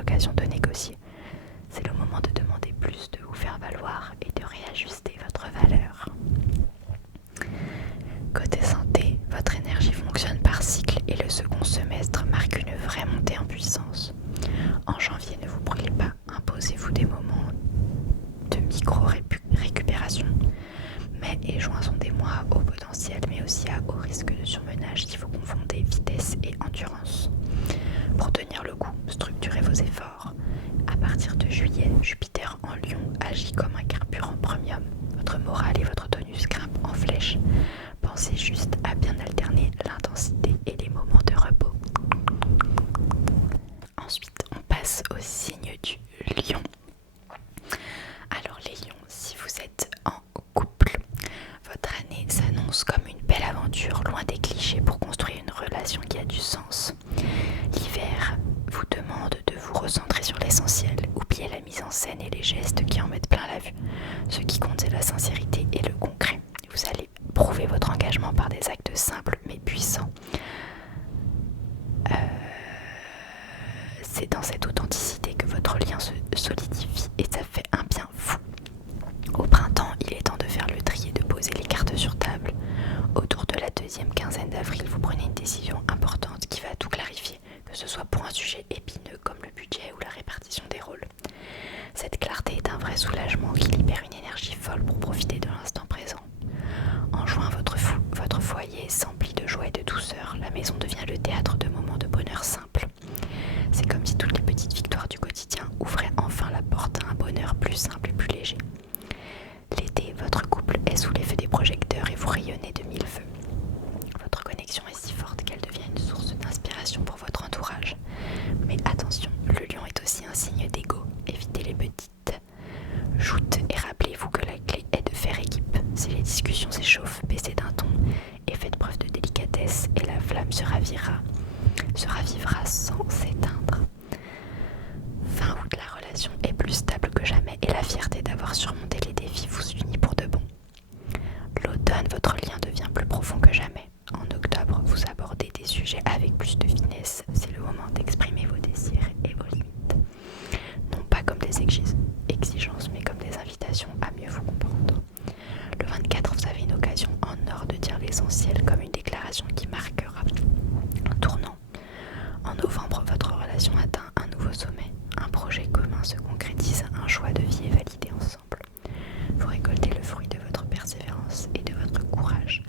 l'occasion de négocier. C'est le moment de demander plus, de vous faire valoir et de réajuster votre valeur. Côté santé, votre énergie fonctionne par cycle et le second semestre marque une vraie montée en puissance. En janvier, ne vous brûlez pas, imposez-vous des moments de micro-récupération. Mai et juin sont des mois à haut potentiel mais aussi à haut risque de surmenage qui vous confondez vitesse et endurance. Pour tenir le coup, structurez vos efforts. À partir de juillet, Jupiter en Lion agit comme un carburant premium. Votre morale et votre tonus grimpent en flèche. Pensez juste à bien alterner l'intensité et les moments de repos. Ensuite, on passe au signe du Lion. Alors les lions, si vous êtes en couple, votre année s'annonce comme une belle aventure, loin des clichés pour construire une relation qui a du sens. L'hiver vous demande de vous recentrer sur l'essentiel, oubliez la mise en scène et les gestes qui en mettent plein la vue. Ce qui compte, c'est la sincérité et le concret. Vous allez prouver votre engagement par des actes simples mais puissants. C'est dans cette authenticité que votre lien se solidifie et ça fait un bien fou. Au printemps, il est temps de faire le tri et de poser les cartes sur table. Autour de la deuxième quinzaine d'avril, vous prenez une décision importante qui va tout clarifier, que ce soit pour un sujet épineux comme le budget ou la répartition des rôles. Cette clarté est un vrai soulagement qui libère une énergie folle pour profiter de l'instant présent. En juin, votre foyer s'emplit de joie et de douceur. La maison devient le théâtre de moments de bonheur simple. C'est comme si toutes les petites victoires du quotidien ouvraient enfin la porte à un bonheur plus simple et plus léger. L'été, votre couple est sous l'effet des projecteurs et vous rayonnez de mille feux. Votre connexion est si forte qu'elle devient une source d'inspiration pour votre entourage. Mais attention, le lion est aussi un signe d'ego. Évitez les petites joutes et rappelez-vous que la clé est de faire équipe. Si les discussions s'échauffent, baissez d'un ton et faites preuve de délicatesse et la flamme se ravivera sans s'éteindre. Fin août, la relation est plus stable que jamais et la fierté d'avoir surmonté les défis vous unit pour de bon. L'automne, votre lien devient plus profond que jamais. En octobre, vous abordez des sujets avec plus de finesse. C'est le moment d'exprimer vos désirs et vos limites. Non pas comme des exigences, mais comme des invitations à mieux vous comprendre. Le 24, vous avez une occasion en or de dire l'essentiel comme une déclaration qui marquera un tournant. En novembre, votre relation atteint un nouveau sommet. Un projet commun se concrétise, un choix de vie est validé ensemble. Vous récoltez le fruit de votre persévérance et de votre courage.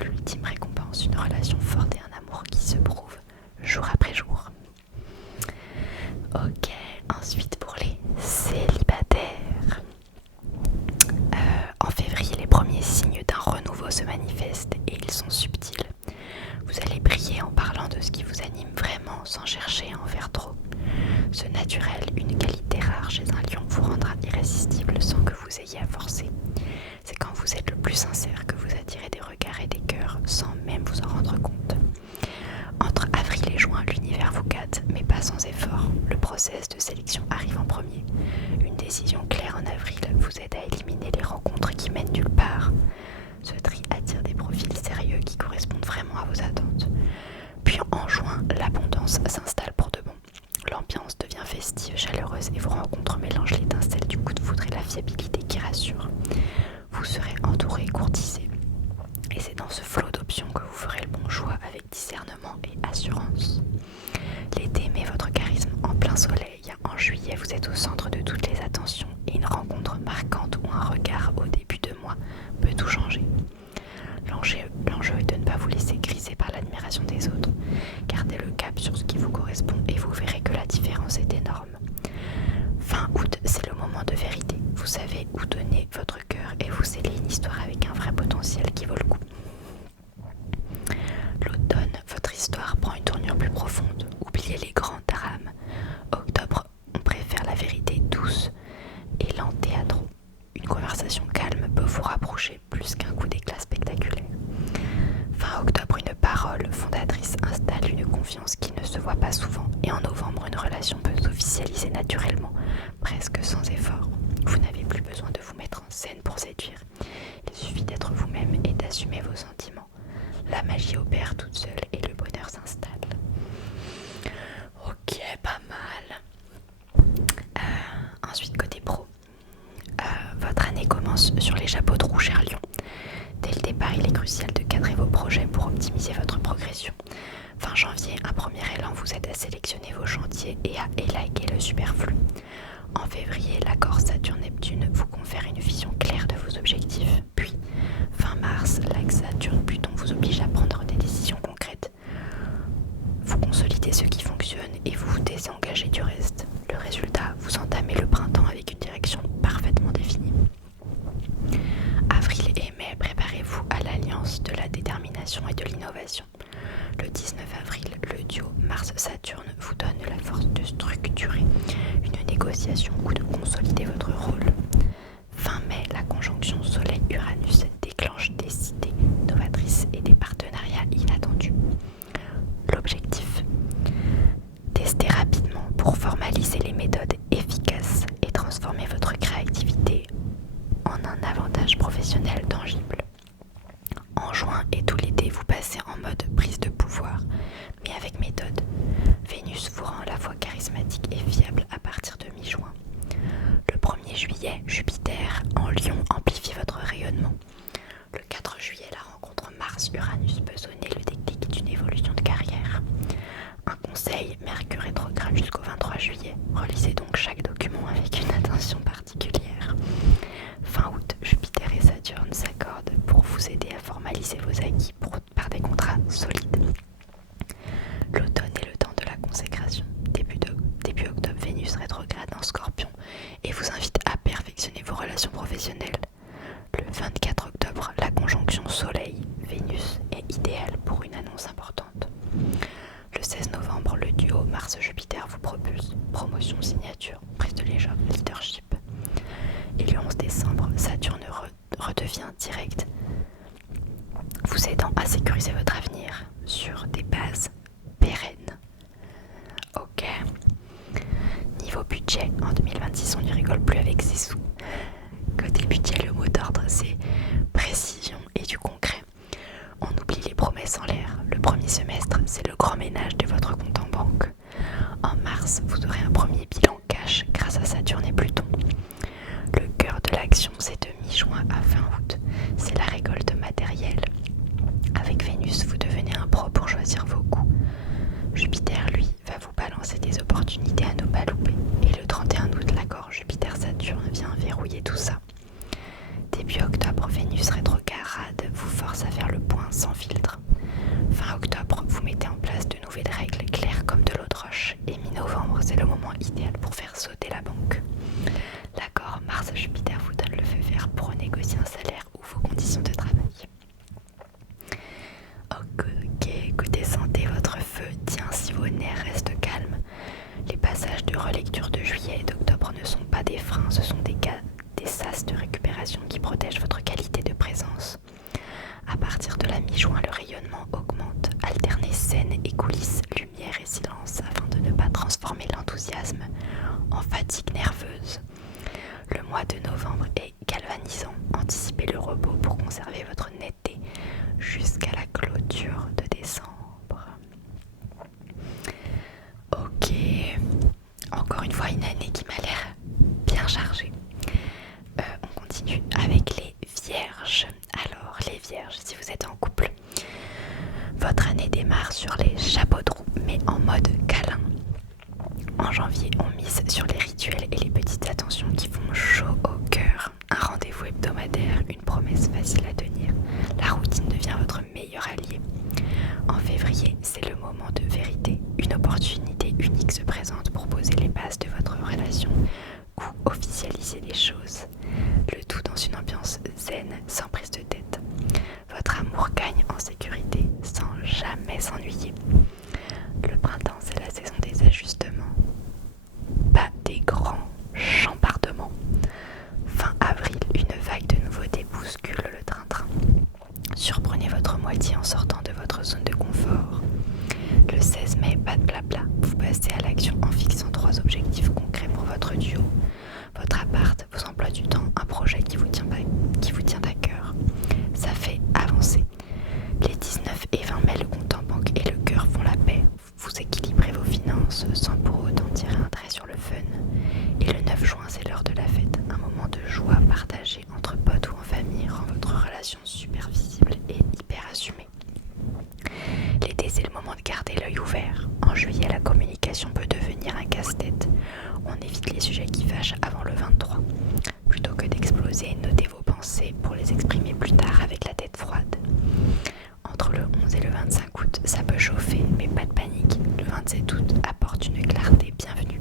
L'ultime récompense, une relation forte et un amour qui se prouve jour après jour. Ok, ensuite pour les célibataires. En février, les premiers signes d'un renouveau se manifestent et ils sont subtils. Vous allez briller en parlant de ce qui vous anime vraiment sans chercher à en faire trop. Ce naturel, une qualité rare chez un lion, vous rendra irrésistible sans que vous ayez à forcer. C'est quand vous êtes le plus sincère que vous attirez des regards et des cœurs sans même vous en rendre compte. Entre avril et juin, l'univers vous gâte, mais pas sans effort. Le process de sélection arrive en premier. Une décision claire en avril vous aide à éliminer les rencontres qui mènent nulle part. Ce tri attire des profils sérieux qui correspondent vraiment à vos attentes. Puis en juin, l'abondance s'installe pour de bon. L'ambiance devient festive, chaleureuse et vos rencontres mélangent l'étincelle du coup de foudre et la fiabilité qui rassure. Vous serez entouré et courtisé. Et c'est dans ce flot d'options que vous ferez le bon choix avec discernement et assurance. L'été met votre charisme en plein soleil. En juillet, vous êtes au centre de toutes les attentions et une rencontre marquante ou un regard au début de mois peut tout changer. L'enjeu est de ne pas vous laisser griser par l'admiration des autres. Gardez le cap sur ce qui vous correspond et vous verrez que la différence est énorme. Fin août, c'est le moment de vérité. Vous savez où donner votre cœur et vous scellez une histoire avec un vrai potentiel qui vaut le coup. L'automne, votre histoire prend une tournure plus profonde. Oubliez les grands drames. Octobre, on préfère la vérité douce et l'antéatro. Une conversation calme peut vous rapprocher plus qu'un coup d'éclat spectaculaire. Fin octobre, une parole fondatrice installe une confiance qui ne se voit pas souvent. Et en novembre, une relation peut s'officialiser naturellement, presque sans effort. Vous n'avez plus besoin de vous mettre en scène pour séduire. Il suffit d'être vous-même et d'assumer de la détermination et de l'innovation. Le 19 avril, le duo Mars-Saturne vous donne la force de structurer une négociation ou de consolider votre rôle. Fin mai, la conjonction Soleil-Uranus déclenche des idées novatrices et des partenariats inattendus. L'objectif: tester rapidement pour formaliser les méthodes efficaces et transformer votre créativité en un avantage professionnel tangible. En juin et tout l'été, vous passez en mode prise de pouvoir, mais avec méthode. Vénus vous rend à la fois charismatique et fiable à partir de mi-juin. Le 1er juillet, Jupiter en Lion amplifie votre rayonnement. Le 4 juillet, la rencontre Mars-Uranus peut sonner le déclic d'une évolution de carrière. Un conseil, Mercure rétrograde jusqu'au 23 juillet. Relisez donc chaque document avec une attention particulière. Fin août, Jupiter et Saturne s'accordent pour vous aider à formaliser vos acquis par des contrats solides. L'automne est le temps de la consécration. Début octobre, Vénus rétrograde en Scorpion et vous invite à perfectionner vos relations professionnelles. Le 24 octobre, la conjonction Soleil-Vénus est idéale pour une annonce importante. Le 16 novembre, le duo Mars-Jupiter vous propulse promotion, signature, prise de leadership. Et le 11 décembre, Saturne redevient direct, vous aidant à sécuriser votre avenir sur des bases pérennes. Ok. Niveau budget, en 2026, on n'y rigole plus avec ses sous. Côté budget, le mot d'ordre, c'est précision et du concret. On oublie les promesses en l'air. Le premier semestre, c'est le grand ménage de votre compte en banque. En mars, vous aurez un premier bilan cash grâce à Saturne et Pluton. Le cœur de l'action, c'est de mi-juin à fin août. C'est la récolte matérielle. Avec Vénus, vous devenez un pro pour choisir vos coups. Jupiter, lui, va vous balancer des opportunités à ne pas louper. Et le 31 août, l'accord Jupiter-Saturne vient verrouiller tout ça. Début octobre, Vénus rétrograde vous force à faire le point sans filtre. Fin octobre, vous mettez en place de nouvelles règles claires comme de l'eau de roche. Et mi-novembre, c'est le moment idéal pour faire sauter la banque. L'accord Mars-Jupiter vous donne le feu vert pour renégocier un salaire ou vos conditions de travail. Ok, côté santé, votre feu tient si vos nerfs restent calmes. Les passages de relecture de juillet et d'octobre ne sont pas des freins, ce sont des sas de récupération qui protègent votre qualité de présence. À partir de la mi-juin, le rayonnement augmente. Alternez scène et coulisses, lumière et silence afin de ne pas transformer l'enthousiasme en fatigue nerveuse. Le mois de novembre est galvanisant. Anticipez le repos pour conserver votre netteté jusqu'à la clôture de décembre. Ok, encore une fois une année qui m'a l'air bien chargée. On continue avec les vierges. Alors les vierges, si vous êtes en couple, votre année démarre sur les chapeaux de roue mais en mode câlin. En janvier, on mise sur les rituels et les petites attentions qui font chaud au cœur. Un rendez-vous hebdomadaire, une promesse facile à tenir. La routine devient votre meilleur allié. En février, c'est le moment de vérité. Une opportunité unique se présente pour poser les bases de votre relation ou officialiser les choses. Le tout dans une ambiance zen, sans prise de tête. Votre amour gagne en sécurité, sans jamais s'ennuyer. Le printemps, c'est la saison des ajustements. Pas des grands chambardements. Fin avril, une vague de nouveautés bouscule le train-train. Surprenez votre moitié en sortant de votre zone de confort. Le 16 mai, pas de blabla. Vous passez à l'action en fixant 3 objectifs concrets pour votre duo. Votre appart, vos emplois du temps, un projet qui vous tient à cœur. Ça fait avancer. Les 19 et 20 mai, le compte en banque et le cœur font la paix. Vous équilibrez vos finances sans pour autant tirer un trait sur le fun. Et le 9 juin, c'est l'heure de la fête. Un moment de joie partagée entre potes ou en famille rend votre relation super visible et hyper assumée. L'été, c'est le moment de garder l'œil ouvert. En juillet, la communication peut devenir un casse-tête. On évite les sujets qui fâchent avant le 23. Plutôt que d'exploser, notez vos pensées pour les exprimer plus tard avec la tête froide. Entre le 11 et le 25 août, ça peut chauffer, mais pas de panique. Le 27 août apporte une clarté bienvenue.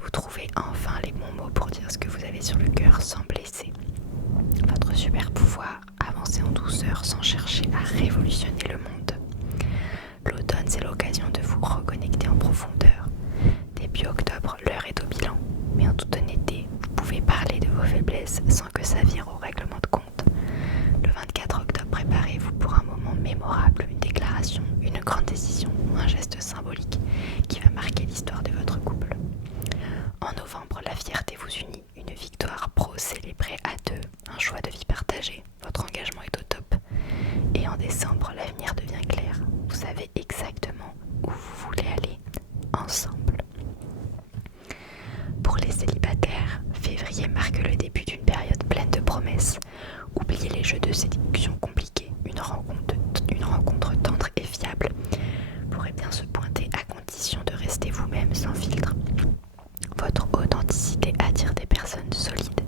Vous trouvez enfin les bons mots pour dire ce que vous avez sur le cœur sans blesser. Votre super pouvoir, avancez avancer en douceur sans chercher à révolutionner le monde. L'automne, c'est l'occasion de vous reconnecter en profondeur. Début octobre, l'heure est au bilan, mais en toute honnêteté, vous pouvez parler de vos faiblesses sans que ça vire au règlement de compte. Le 24 octobre, préparez-vous pour un moment mémorable, une déclaration, une grande décision ou un geste symbolique qui va marquer l'histoire de votre couple. En novembre, la fierté vous unit, une victoire pro célébrée à deux, un choix de vie partagé, votre engagement est au top. Et en décembre, l'avenir devient clair, vous savez exactement où vous voulez aller ensemble. Pour les célibataires, février marque le début d'une période pleine de promesses. Oubliez les jeux de séduction compliqués, une rencontre tendre et fiable pourrait bien se pointer à condition de rester vous-même sans filtre. Votre authenticité attire des personnes solides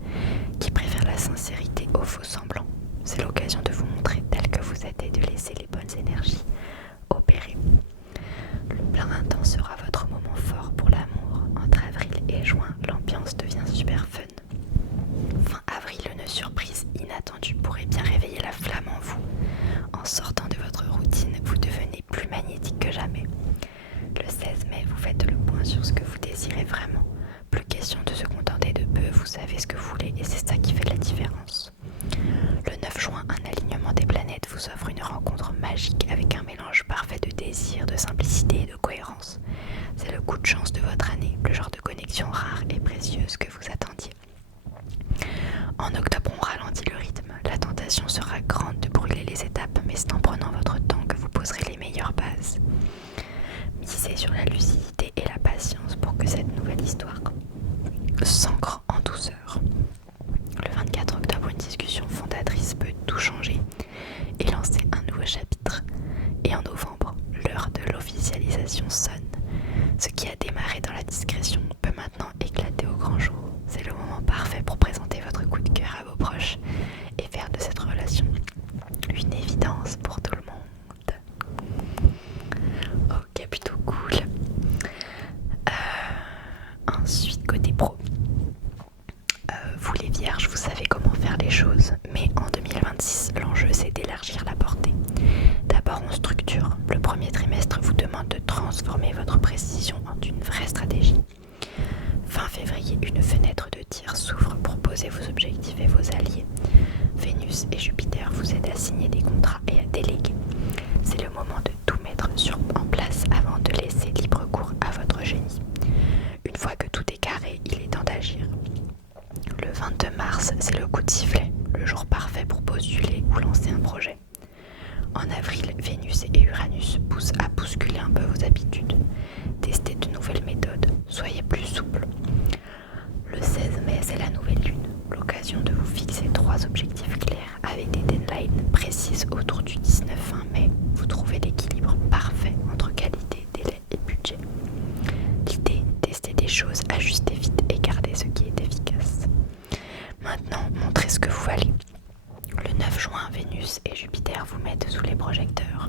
qui préfèrent la sincérité au faux semblant. C'est l'occasion de vous montrer tel que vous êtes et de laisser les bonnes énergies opérer. Le plein temps sera votre moment fort pour l'amour. Entre avril et juin, l'ambiance devient super fun. Fin avril, une surprise inattendue pourrait bien réveiller la flamme en vous. En sortant de votre routine, vous devenez plus magnétique que jamais. Le 16 mai, vous faites le point sur ce que vous désirez vraiment. Plus question de se contenter de peu, vous savez ce que vous voulez et c'est ça qui fait la différence. Le 9 juin, un alignement des planètes vous offre une rencontre magique avec un mélange parfait de désir, de simplicité et de cohérence. C'est le coup de chance de votre année, le genre de connexion rare et précieuse que vous attendiez. En octobre, on ralentit le rythme. La tentation sera grande de brûler les étapes, mais c'est en prenant votre temps que vous poserez les meilleures bases. Misez sur la lucidité et la patience pour que cette nouvelle histoire s'ancre en douceur. Le 24 octobre, une discussion fondatrice peut tout changer et lancer un nouveau chapitre. Et en novembre, l'heure de l'officialisation sonne. Ce qui a démarré dans la discrétion peut maintenant éclater au grand jour. C'est le moment parfait pour présenter votre coup de cœur à vos proches et faire de cette relation une évidence pour tout le monde. Ok, plutôt cool. Ensuite, côté pro. Vous les vierges, vous savez comment faire les choses, mais en 2026, l'enjeu c'est d'élargir la portée. D'abord, on structure. Le premier trimestre vous demande de transformer votre précision en une vraie stratégie. Fin février, une fenêtre de tir s'ouvre pour poser vos objectifs et vos alliés. Vénus et Jupiter vous aident à signer des contrats et à déléguer. C'est le moment de tout mettre en place avant de laisser libre cours à votre génie. Une fois que tout est carré, il est temps d'agir. Le 22 mars, c'est le coup de sifflet, le jour parfait pour postuler ou lancer un projet. En avril, Vénus et Uranus poussent à bousculer un peu vos habitudes. Testez de nouvelles méthodes, soyez plus souple. Le 16 mai, c'est la nouvelle lune, l'occasion de vous fixer 3 objectifs clairs avec des deadlines précises autour du 19 mai. Vous trouvez l'équilibre parfait entre qualité, délai et budget. L'idée, tester des choses, ajuster vite et garder ce qui est efficace. Maintenant, montrez ce que vous valez. Le 9 juin, Vénus et Jupiter vous mettent sous les projecteurs.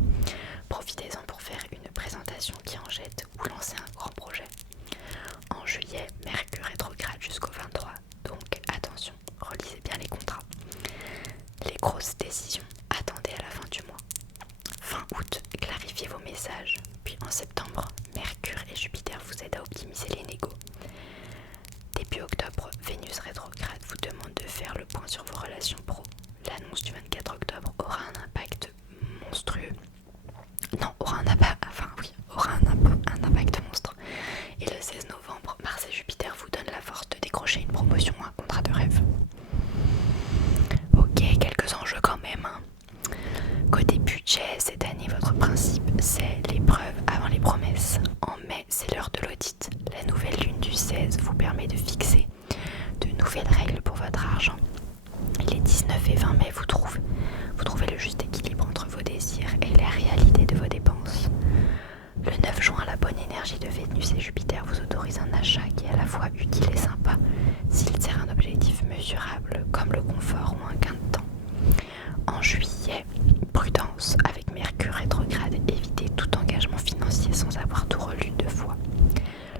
Profitez-en pour faire une présentation qui en jette ou lancer un grand projet. En juillet, Mercure rétrograde jusqu'au 23, donc attention, relisez bien les contrats. Les grosses décisions, attendez à la fin du mois. Fin août, clarifiez vos messages. Puis en septembre, Mercure et Jupiter vous aident à optimiser les négos. Début octobre, Vénus rétrograde vous demande de faire le point sur vos relations pro. L'annonce du 24 octobre aura un impact monstrueux. Non, aura un impact monstre. Et le 16 novembre, Mars et Jupiter vous donnent la force de décrocher une promotion ou un contrat de rêve. Ok, quelques enjeux quand même. Côté budget, cette année, votre principe, c'est l'épreuve avant les promesses. En mai, c'est l'heure de l'audit. La nouvelle lune du 16 vous permet de fixer de nouvelles règles pour votre argent. Les 19 et 20 mai, vous trouvez le juste équilibre entre vos désirs et la réalité de vos dépenses. Le 9 juin, la bonne énergie de Vénus et Jupiter vous autorise un achat qui est à la fois utile et sympa s'il sert un objectif mesurable comme le confort ou un gain de temps. En juillet, prudence avec Mercure rétrograde, évitez tout engagement financier sans avoir tout relu 2 fois.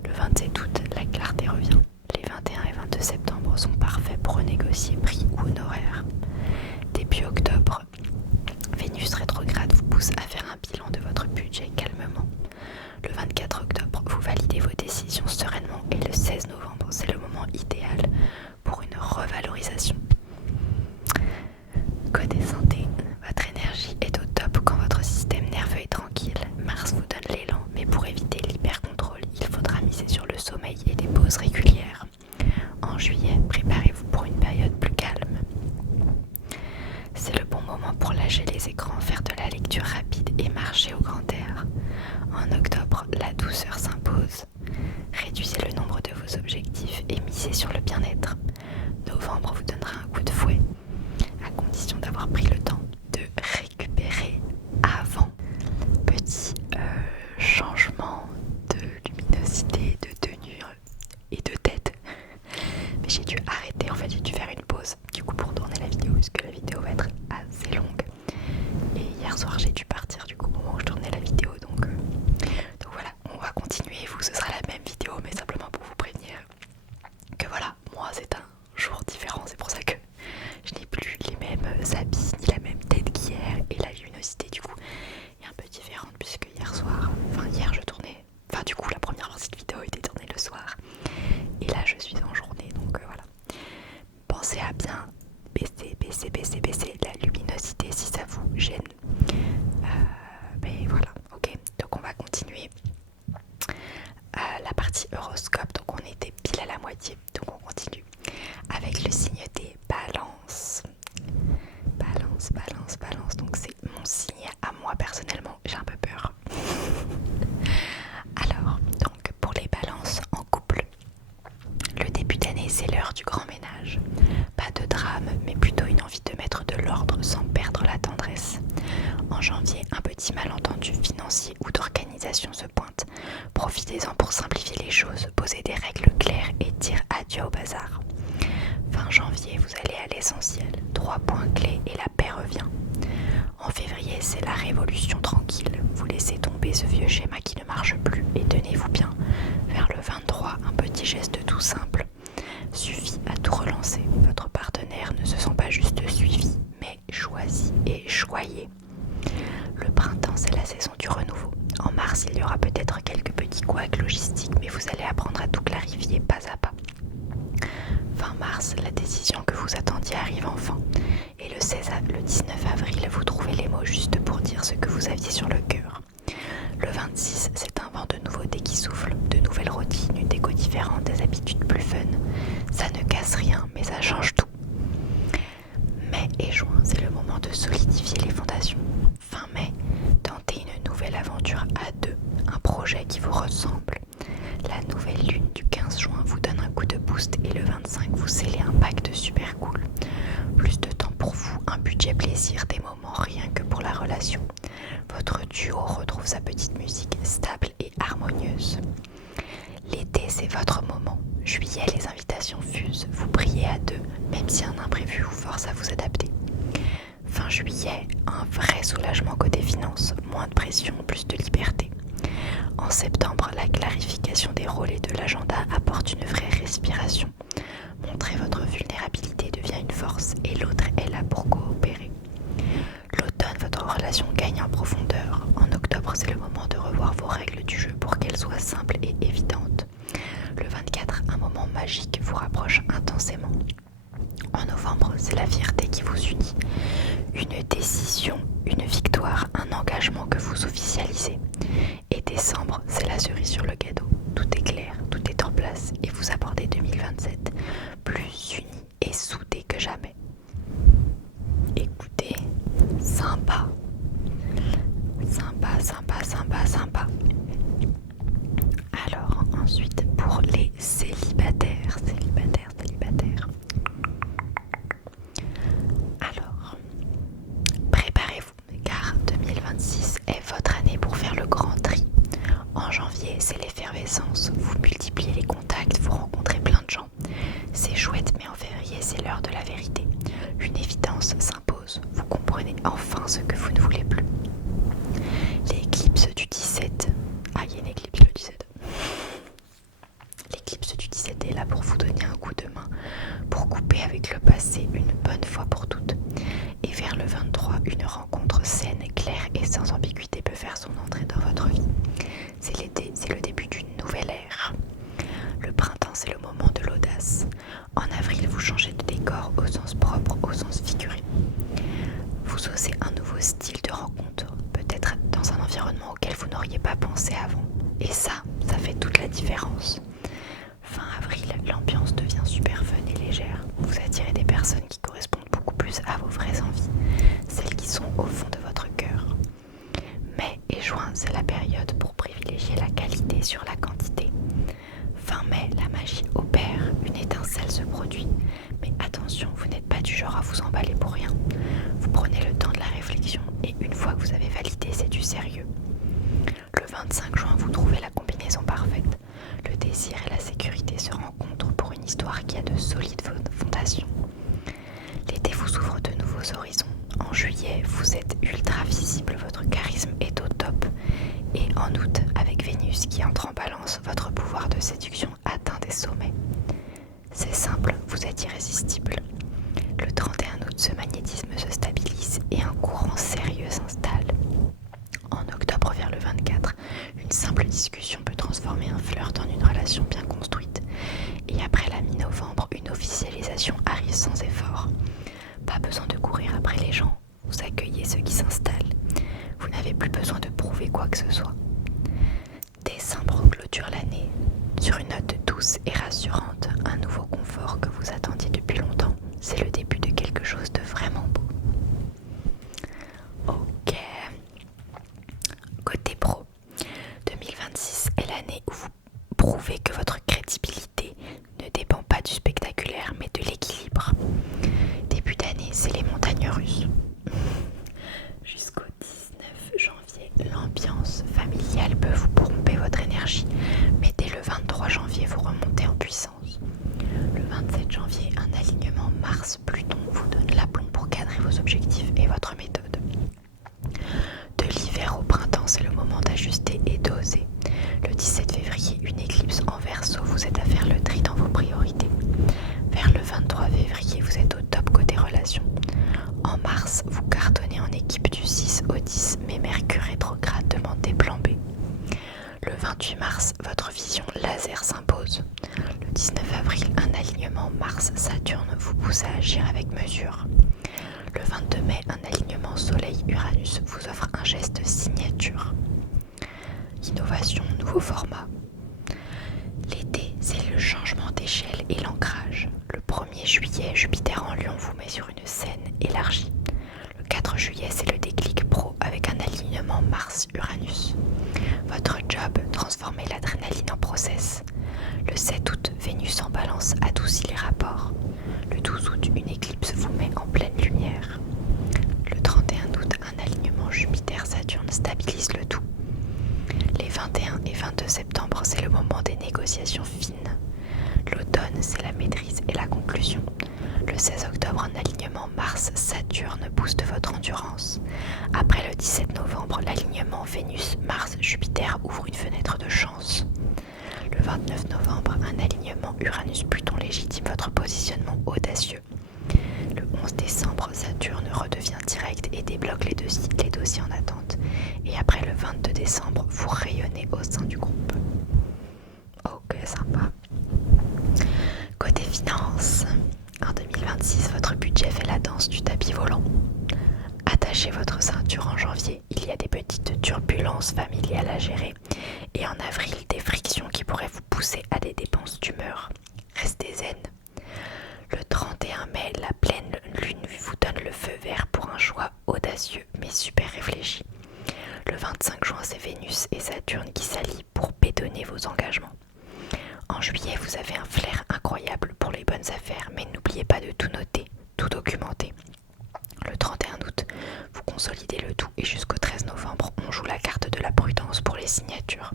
Le 27 août, la clarté revient. Les 21 et 22 septembre sont parfaits pour renégocier prix ou honoraires. Début octobre, en juillet, préparez-vous pour une période plus calme. C'est le bon moment pour lâcher les écrans, faire de la lecture rapide et marcher au grand air. En octobre, la douceur s'impose. Réduisez le nombre de vos objectifs et misez sur le bien-être. Novembre vous donnera un coup de fouet, à condition d'avoir pris le temps de récupérer avant. Petit changement de luminosité, de tenue et de tête. Mais j'ai dû arrêter, en fait j'ai dû faire une pause du coup pour tourner la vidéo, puisque la vidéo va être assez longue. Et hier soir j'ai dû partir du coup au moment où je tournais la vidéo, donc voilà, on va continuer, vous ce sera la même vidéo, mais simplement pour vous prévenir que voilà, moi c'est un jour différent, c'est pour ça que je n'ai plus les mêmes habits ni la même tête qu'hier, et la luminosité du coup est un peu différente, puisque hier soir, hier je tournais, du coup la première partie de vidéo était tournée le soir, et là je suis en journée, donc voilà. Pensez à bien baisser la luminosité si ça vous gêne. Mais voilà, ok, donc on va continuer. La partie horoscope, donc on était pile à la moitié, donc on continue avec le signe des balances. Balance, donc c'est mon signe à moi personnellement, j'ai un peu peur. Alors, donc pour les balances en couple, le début d'année c'est l'heure du grand ménage. Pas de drame, mais plutôt une envie de mettre de l'ordre sans perdre la tendresse. En janvier, un petit malentendu financier ou d'organisation se pointe. Profitez-en pour simplifier les choses, poser des règles claires et dire adieu au bazar. Fin janvier, vous allez à l'essentiel. 3 points clés et la paix revient. En février, c'est la révolution tranquille. Vous laissez tomber ce vieux schéma qui ne marche plus et tenez-vous bien. Vers le 23, un petit geste tout simple suffit à tout relancer. Votre partenaire ne se sent pas juste suivi, mais choisi et choyé. Le printemps, c'est la saison du renouveau. En mars, il y aura peut-être quelques petits couacs logistiques, mais vous allez apprendre à tout clarifier pas à pas. Fin mars, la décision que vous attendiez arrive enfin. Et le 19 avril, vous trouvez les mots justes pour dire ce que vous aviez sur le cœur. Le 26, c'est un vent de nouveauté qui souffle, de nouvelles routines, une déco différente, des habitudes plus fun. Ça ne casse rien, mais ça change tout. Mai et juin, c'est le moment de solidifier les fondations. Fin mai, tentez une nouvelle aventure à deux, un projet qui vous ressemble. La nouvelle lune du 15 juin vous donne un coup de boost et le 25, vous scellez un pacte super cool. Plus de temps pour vous, un budget plaisir, des moments rien que pour la relation. Votre duo retrouve sa petite musique stable et harmonieuse. L'été, c'est votre moment. Juillet, les invitations fusent. Vous brillez à deux, même si un imprévu vous force à vous adapter. Fin juillet, un vrai soulagement côté finances. Moins de pression, plus de liberté. En septembre, la clarification des rôles et de l'agenda apporte une vraie respiration. Montrer votre vulnérabilité devient une force et l'autre est là pour coopérer. L'automne, votre relation gagne en profondeur. En octobre, c'est le moment de revoir vos règles du jeu pour qu'elles soient simples et évidentes. Le 24, un moment magique vous rapproche intensément. En novembre, c'est la fierté qui vous unit. Une décision, une victoire, un engagement que vous officialisez. Et décembre, c'est la cerise sur le gâteau. Tout est clair, tout est en place et vous abordez 2027 plus unis et soudés que jamais. Écoutez, sympa. Alors ensuite pour les célibataires. Alors, préparez-vous car 2026 est votre année pour faire le grand tri. En janvier, c'est l'effervescence. Vous multipliez les contacts, vous rencontrez plein de gens. C'est chouette, mais en février, c'est l'heure de la vérité. Une évidence s'impose. Vous comprenez enfin ce que vous ne voulez plus. L'éclipse du 17. Ah, il y a une éclipse le 17. L'éclipse du 17 est là pour vous donner un coup de main, pour couper avec le passé une bonne fois pour toutes. Et vers le 23, une rencontre saine, claire et sans ambiguïté peut faire son entrée dans votre vie. C'est l'été, c'est le début d'une nouvelle ère. Le printemps, c'est le moment de l'audace. En avril, vous changez de décor au sens propre, au sens figuré. Vous osez un nouveau style de rencontre, peut-être dans un environnement auquel vous n'auriez pas pensé avant. Et ça fait toute la différence. Fin avril, l'ambiance devient super fun. emballer pour rien. Vous prenez le temps de la réflexion et une fois que vous avez validé, c'est du sérieux. Le 25 juin, vous trouvez la combinaison parfaite. Le désir et la sécurité se rencontrent pour une histoire qui a de solides fondations. L'été vous ouvre de nouveaux horizons. En juillet, vous êtes ultra visible, votre charisme est au top. Et en août, avec Vénus qui entre en balance, votre pouvoir de séduction atteint des sommets. C'est simple, vous êtes irrésistible. Le 31 août, ce magnétisme se stabilise et un courant sérieux s'installe. En octobre vers le 24, une simple discussion peut transformer un flirt en une relation bien construite. Et après la mi-novembre, une officialisation arrive sans effort. Pas besoin de courir après les gens, vous accueillez ceux qui s'installent. Vous n'avez plus besoin de prouver quoi que ce soit. Décembre clôture l'année sur une note douce et rassurante, un nouveau confort que vous attendiez depuis longtemps. C'est le début de quelque chose de vraiment beau. Ok. Côté pro, 2026 est l'année où vous prouvez que votre crédibilité ne dépend pas du spectaculaire mais de l'équilibre. Début d'année, c'est les montagnes russes. Jusqu'au 19 janvier, l'ambiance familiale peut vous pomper votre énergie, mais dès le 23 janvier, vous remontez en puissance. Le 27 janvier, un alignement Mars-Pluton vous donne l'aplomb pour cadrer vos objectifs et votre méthode. De l'hiver au printemps, c'est le moment d'ajuster et d'oser. Le 17 février, une éclipse en Verseau vous aide à faire le tri dans vos priorités. Vers le 23 février, vous êtes au top côté relations. En mars, vous cartonnez en équipe du 6 au 10, mais Mercure rétrograde demande des plans B. Le 28 mars, votre vision laser s'impose. Le 19 avril, un alignement Mars-Saturne vous pousse à agir avec mesure. Le 22 mai, un alignement Soleil-Uranus vous offre un geste signature. Innovation, nouveau format. L'été, c'est le changement d'échelle et l'ancrage. Le 1er juillet, Jupiter en Lion vous met sur une scène élargie. Le 4 juillet, c'est le déclic pro avec un alignement Mars-Uranus. Votre job, transformer l'adrénaline en process. Le 7 août, Vénus en balance adoucit les rapports. Le 12 août, une éclipse vous met en pleine lumière. Le 31 août, un alignement Jupiter-Saturne stabilise le tout. Les 21 et 22 septembre, c'est le moment des négociations fines. L'automne, c'est la maîtrise et la conclusion. Le 16 octobre, un alignement Mars-Saturne booste votre endurance. Après le 17 novembre, l'alignement Vénus-Mars-Jupiter ouvre une fenêtre de chance. Le 29 novembre, un alignement Uranus-Pluton légitime votre positionnement audacieux. Le 11 décembre, Saturne redevient direct et débloque les dossiers en attente. Et après le 22 décembre, vous rayonnez au sein du groupe. Ok, sympa. Côté finances, en 2026, votre budget fait la danse du tapis volant. Attachez votre ceinture en janvier, il y a des petites turbulences familiales à gérer. Et en avril, des frictions qui pourraient vous pousser à des dépenses d'humeur. Restez zen. Le 31 mai, la pleine lune vous donne le feu vert pour un choix audacieux mais super réfléchi. Le 25 juin, c'est Vénus et Saturne qui s'allient pour bétonner vos engagements. En juillet, vous avez un flair incroyable pour les bonnes affaires, mais n'oubliez pas de tout noter, tout documenter. Le 31 août, vous consolidez le tout et jusqu'au 13 novembre, on joue la carte de la prudence pour les signatures.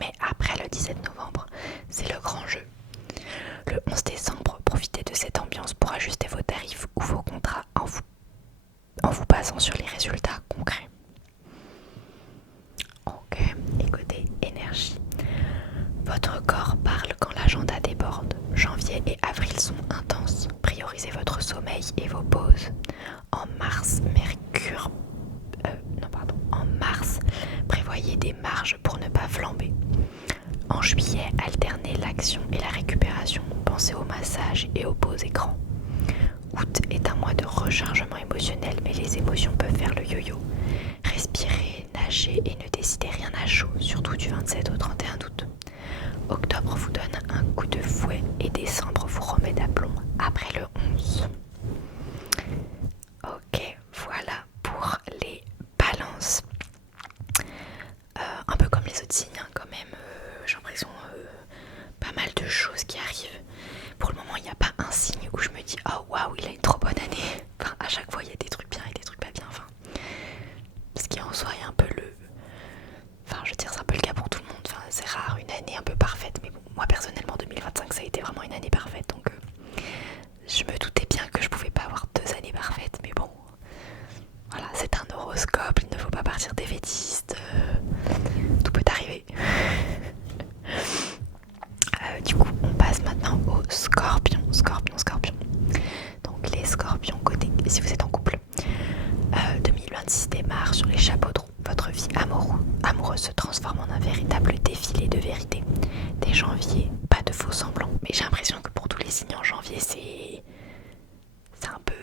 Mais après le 17 novembre, c'est le grand jeu. Le 11 décembre, profitez de cette ambiance pour ajuster vos tarifs ou vos contrats en vous basant sur les résultats concrets. Ok, et côté énergie. Votre corps parle quand l'agenda déborde. Janvier et avril sont intenses. Priorisez votre sommeil et vos pauses. En mars, En mars, prévoyez des marges pour ne pas flamber. En juillet, alternez l'action et la récupération. Pensez au massage et aux pauses écran. Août est un mois de rechargement émotionnel, mais les émotions peuvent faire le yo-yo. Respirez, nagez et ne décidez rien à chaud, surtout du 27 au 31 août. Octobre vous donne un coup de fouet et décembre vous remet d'aplomb après le 11. Ok, voilà pour les balances. Un peu comme les autres signes, hein, quand même, j'ai l'impression pas mal de choses qui arrivent. Pour le moment, il n'y a pas un signe où je me dis « Oh waouh, il a une trop bonne année ». janvier, c'est un peu...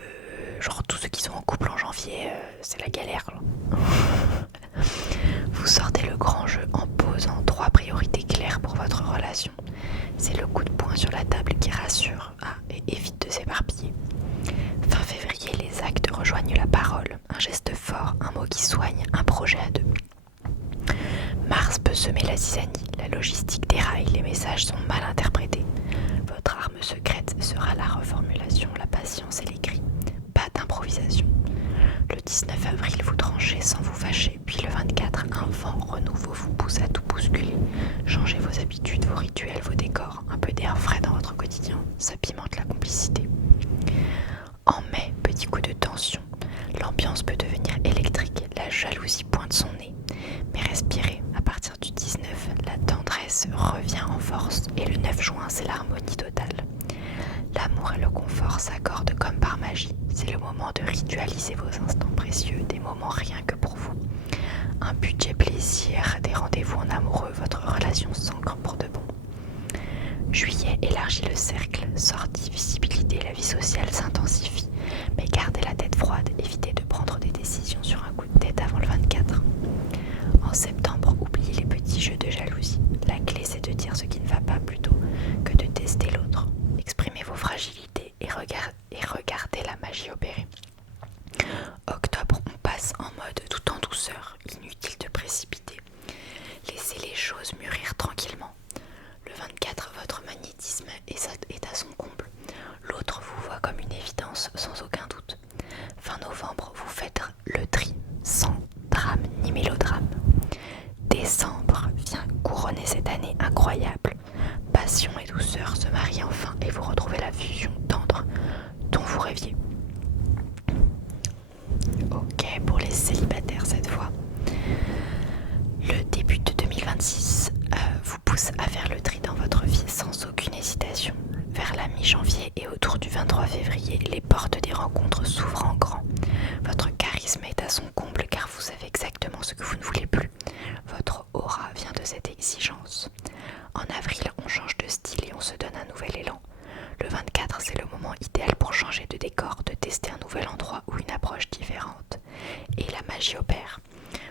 Genre tous ceux qui sont en couple en janvier, c'est la galère. Vous sortez le grand jeu en posant 3 priorités claires pour votre relation. C'est le coup de poing sur la table qui rassure et évite de s'éparpiller. Fin février, les actes rejoignent la parole. Un geste fort, un mot qui soigne, un projet à deux. Mars peut semer la zizanie, la logistique déraille, les messages sont mal interprétés. Votre arme secrète sera la reformulation, la patience et les cris. Pas d'improvisation. Le 19 avril, vous tranchez sans vous fâcher, puis le 24, un vent renouveau vous pousse à tout bousculer. Changez vos habitudes, vos rituels, vos décors. Un peu d'air frais dans votre quotidien, ça pimente la complicité. En mai, petit coup de tension. L'ambiance peut devenir électrique, la jalousie pointe son nez. Mais respirez, à partir du 19, la tendresse revient en force et le 9 juin, c'est l'harmonie totale. L'amour et le confort s'accordent comme par magie. C'est le moment de ritualiser vos instants précieux, des moments rien que pour vous. Un budget plaisir, des rendez-vous en amoureux, votre relation s'ancre pour de bon. Juillet élargit le cercle, sortie, visibilité, la vie sociale s'intensifie. Mais gardez la tête froide, évitez de prendre des décisions sur un coup de tête avant le 24. En septembre, oubliez les petits jeux de jalousie. La clé, c'est de dire ce qui ne va pas plutôt que de tester l'autre. Exprimez vos fragilités et regardez la magie opérer. Octobre, on passe en mode tout en douceur, inutile de précipiter. Laissez les choses mûrir tranquillement. Le 24, votre magnétisme est à son comble. L'autre vous voit comme une évidence sans aucun doute. Fin novembre, vous faites le tri, sans drame ni mélodrame. Décembre vient couronner cette année incroyable. Passion et douceur se marient enfin et vous retrouvez la fusion tendre dont vous rêviez. Ok, pour les célibataires cette fois. Le début de 2026 vous pousse à faire le tri dans votre vie sans aucune hésitation. Vers la mi-janvier et autour du 23 février, les portes des rencontres s'ouvrent en grand. Votre charisme est à son comble car vous savez exactement ce que vous ne voulez plus. Votre aura vient de cette exigence. En avril, on change de style et on se donne un nouvel élan. Le 24, c'est le moment idéal pour changer de décor, de tester un nouvel endroit ou une approche différente. Et la magie opère.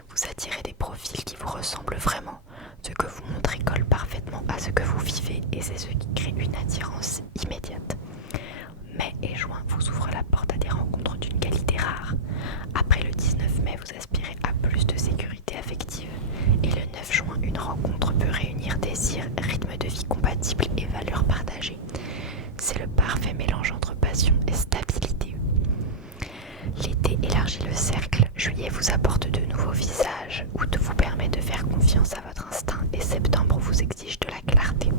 Vous attirez des profils qui vous ressemblent vraiment. Ce que vous montrez colle parfaitement à ce que vous vivez et c'est ce qui crée une attirance immédiate. Mai et juin vous ouvrent la porte à des rencontres d'une qualité rare. Après le 19 mai, vous aspirez à plus de sécurité affective. Et le 9 juin, une rencontre peut réunir désir, rythme de vie compatible et valeurs partagées. C'est le parfait mélange entre passion et stabilité. L'été élargit le cercle, juillet vous apporte de nouveaux visages, août vous permet de faire confiance à votre instinct et septembre vous exige de la clarté.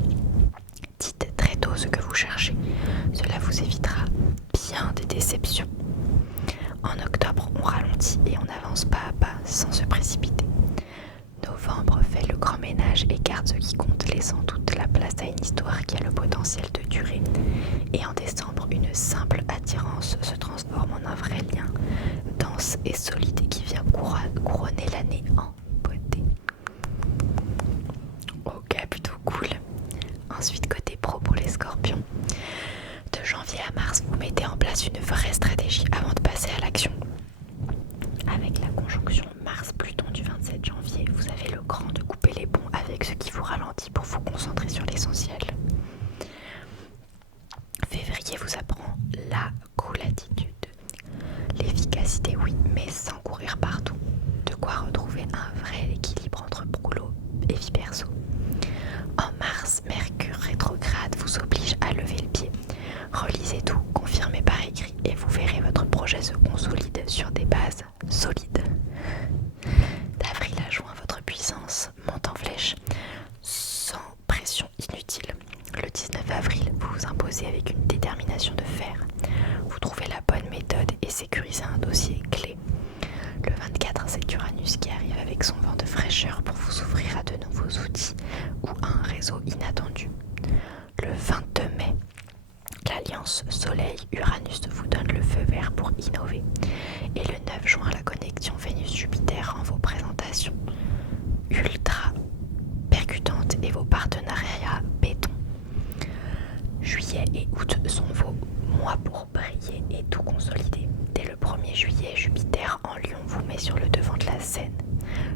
Dites très tôt ce que vous cherchez, cela vous évitera bien des déceptions. En octobre, on ralentit et on avance pas à pas sans se précipiter. Novembre fait le grand ménage et garde ce qui compte, laissant toute la place à une histoire qui a le potentiel de durer. Et en décembre, une simple attirance se transforme en un vrai lien, dense et solide qui vient couronner l'année en beauté. Ok, plutôt cool. Ensuite, côté pro pour les scorpions. De janvier à mars, vous mettez en place une vraie stratégie avant de passer à l'action. Avec la conjonction Mars-Pluton du 27 janvier, vous avez le cran de couper les ponts avec ce qui vous ralentit pour vous concentrer sur l'essentiel. Février vous apprend la cool attitude. L'efficacité, oui, mais sans courir partout. De quoi retrouver un vrai équilibre entre boulot et vie perso. En mars, Mercure rétrograde vous oblige à lever le pied. Relisez tout, confirmez par écrit et vous verrez votre projet se consolide sur des bases solides. D'avril à juin, votre puissance monte en flèche, sans pression inutile. Le 19 avril, vous vous imposez avec une détermination de fer. Vous trouvez la bonne méthode et sécurisez un dossier clé. Le 24, c'est Uranus qui arrive avec son vent de fraîcheur pour vous ouvrir à de nouveaux outils ou à un réseau inattendu. Le 22 mai, l'alliance Soleil-Uranus vous donne le feu vert pour innover. Et le 9 juin, la connexion Vénus-Jupiter rend vos présentations ultra percutantes et vos partenariats béton. Juillet et août sont vos mois pour briller et tout consolider. Dès le 1er juillet, Jupiter en Lion vous met sur le devant de la scène.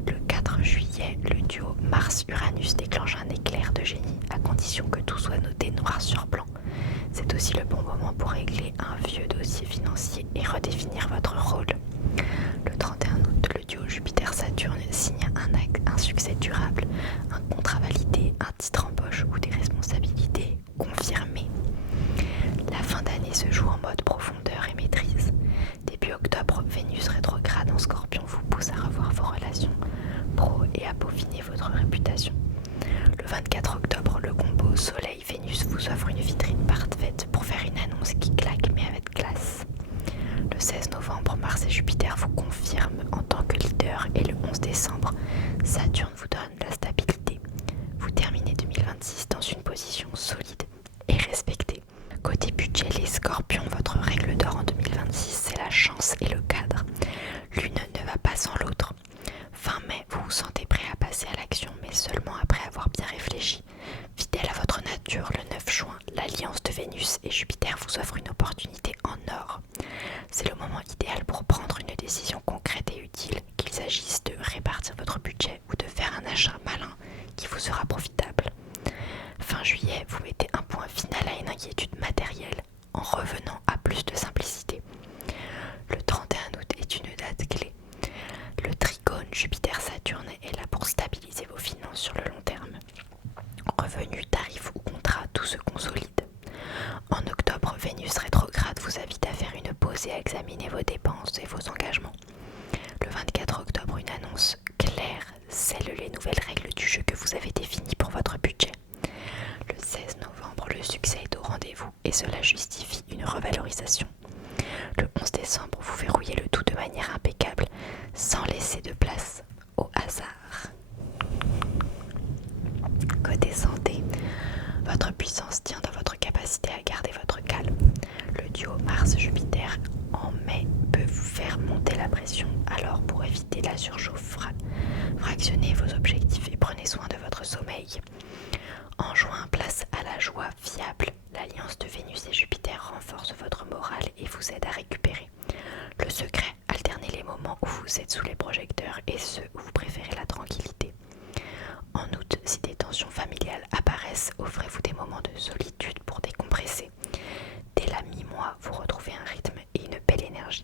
Le 4 juillet, le duo Mars-Uranus déclenche un éclair de génie à condition que tout soit noté noir sur blanc. C'est aussi le bon moment pour régler un vieux dossier financier et redéfinir votre rôle. Le 31 août, le duo Jupiter-Saturne signe un succès durable, un contrat validé, un titre en poche ou des responsabilités confirmées. La fin d'année se joue en mode profondeur et maîtrise. Début octobre, Vénus rétrograde en Scorpion vous pousse à revoir vos relations pro et à peaufiner votre réputation. Le 24 octobre, le combo Soleil-Vénus vous offre une vitrine parfaite pour faire une annonce qui claque mais avec classe. Le 16 novembre, Mars et Jupiter vous confirment en tant que leader et le 11 décembre, Saturne vous donne la stabilité. Vous terminez 2026 dans une position solide et respectée. Côté budget, les Scorpions, votre règle d'or en 2026, c'est la chance et le cadre. L'une ne va pas sans l'autre. Fin mai, vous vous sentez prêt à passer à l'action, mais seulement après avoir bien réfléchi. Fidèle à votre nature, le 9 juin, l'alliance de Vénus et Jupiter vous offre une opportunité en or. C'est le moment idéal pour prendre une décision concrète et utile, qu'il s'agisse de répartir votre budget ou de faire un achat malin qui vous sera profitable. Fin juillet, vous mettez un point final à une inquiétude matérielle en revenant à plus de simplicité. Le 31 août est une date clé. Le trigone Jupiter-Saturne est là pour stabiliser vos finances sur le long terme. Revenus, tarifs ou contrats, tout se consolide. En octobre, Vénus rétrograde vous invite à faire une pause et à examiner vos dépenses et vos engagements. Le 24 octobre, une annonce claire scelle les nouvelles règles du jeu que vous avez définies pour votre budget. Le 16 novembre, le succès est au rendez-vous et cela justifie une revalorisation. Le 11 décembre, vous verrouillez le tout de manière impeccable, sans laisser de place au hasard. Côté santé, votre puissance tient dans votre capacité à garder votre calme. Le duo Mars-Jupiter en mai peut vous faire monter la pression, alors pour éviter la surchauffe, fractionnez vos objectifs et prenez soin de votre sommeil. En juin, place à la joie fiable. L'alliance de Vénus et Jupiter renforce votre morale et vous aide à récupérer. Le secret, alternez les moments où vous êtes sous les projecteurs et ceux où vous préférez la tranquillité. En août, si des tensions familiales apparaissent, offrez-vous des moments de solitude pour décompresser. Dès la mi-mois, vous retrouvez un rythme et une belle énergie,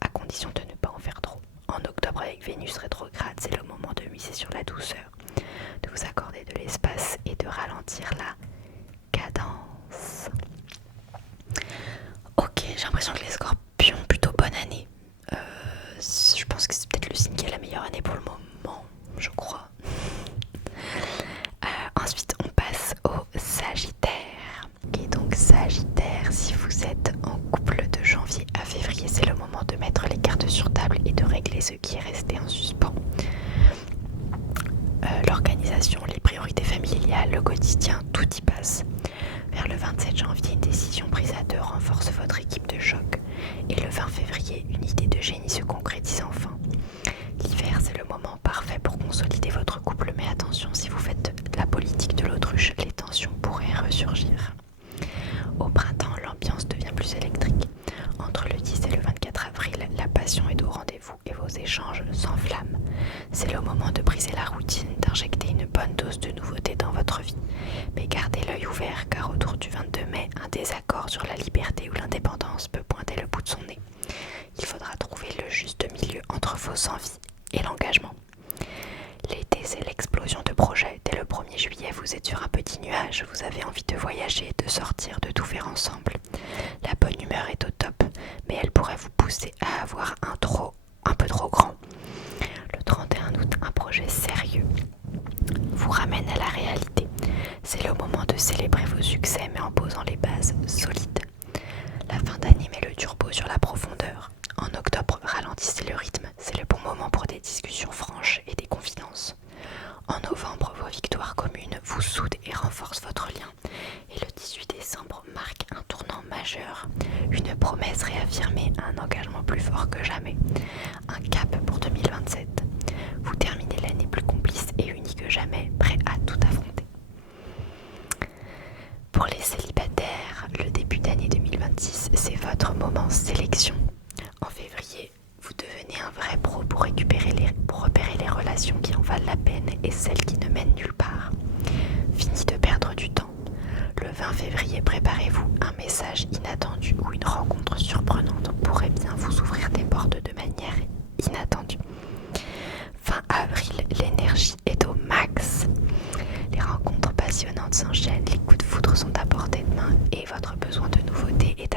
à condition de ne pas en faire trop. En octobre, avec Vénus rétrograde, c'est le moment de miser sur la douceur, de vous accorder de l'espace et de ralentir la cadence. Ok, j'ai l'impression que les Scorpions, plutôt bonne année. Je pense que c'est peut-être le signe qui a la meilleure année pour le moment, je crois. Ensuite, on passe au Sagittaire. Et donc Sagittaire, si vous êtes en couple de janvier à février, c'est le moment de mettre les cartes sur table et de régler ce qui est resté en suspens. L'organisation, les priorités familiales, le quotidien, tout y passe. Vers le 27 janvier, une décision prise à deux renforce votre équipe de choc. Et le 20 février, une idée de génie se concrétise enfin. L'hiver, c'est le moment parfait pour consolider votre couple, mais attention, si vous faites la politique de l'autruche, les tensions pourraient ressurgir. Au printemps, l'ambiance devient plus électrique. Entre le 10 et le 24 avril, la passion est au rendez-vous et vos échanges s'enflamment. C'est le moment de briser la routine, d'injecter une bonne dose de nouveauté dans votre vie. Mais gardez l'œil ouvert car autour du 22 mai, un désaccord sur la liberté ou l'indépendance peut pointer le bout de son nez. Il faudra trouver le juste milieu entre vos envies et l'engagement. L'été, c'est l'explosion de projets. Dès le 1er juillet, vous êtes sur un petit nuage, vous avez envie de voyager, de sortir, de tout faire ensemble. La bonne humeur est au top, mais elle pourrait vous pousser à avoir un peu trop grand. Le 31 août, un projet sérieux vous ramène à la réalité. C'est le moment de célébrer vos succès, mais en posant les bases solides. La fin d'année met le turbo sur la profondeur. En octobre, ralentissez le rythme, c'est le bon moment pour des discussions franches et des confidences. En novembre, vos victoires communes vous soudent et renforcent votre lien. Et le 18 décembre marque un tournant majeur, une promesse réaffirmée, un engagement plus fort que jamais, un cap pour 2027. Vous terminez l'année plus complice et unis que jamais, prêt à tout affronter. Pour les célibataires,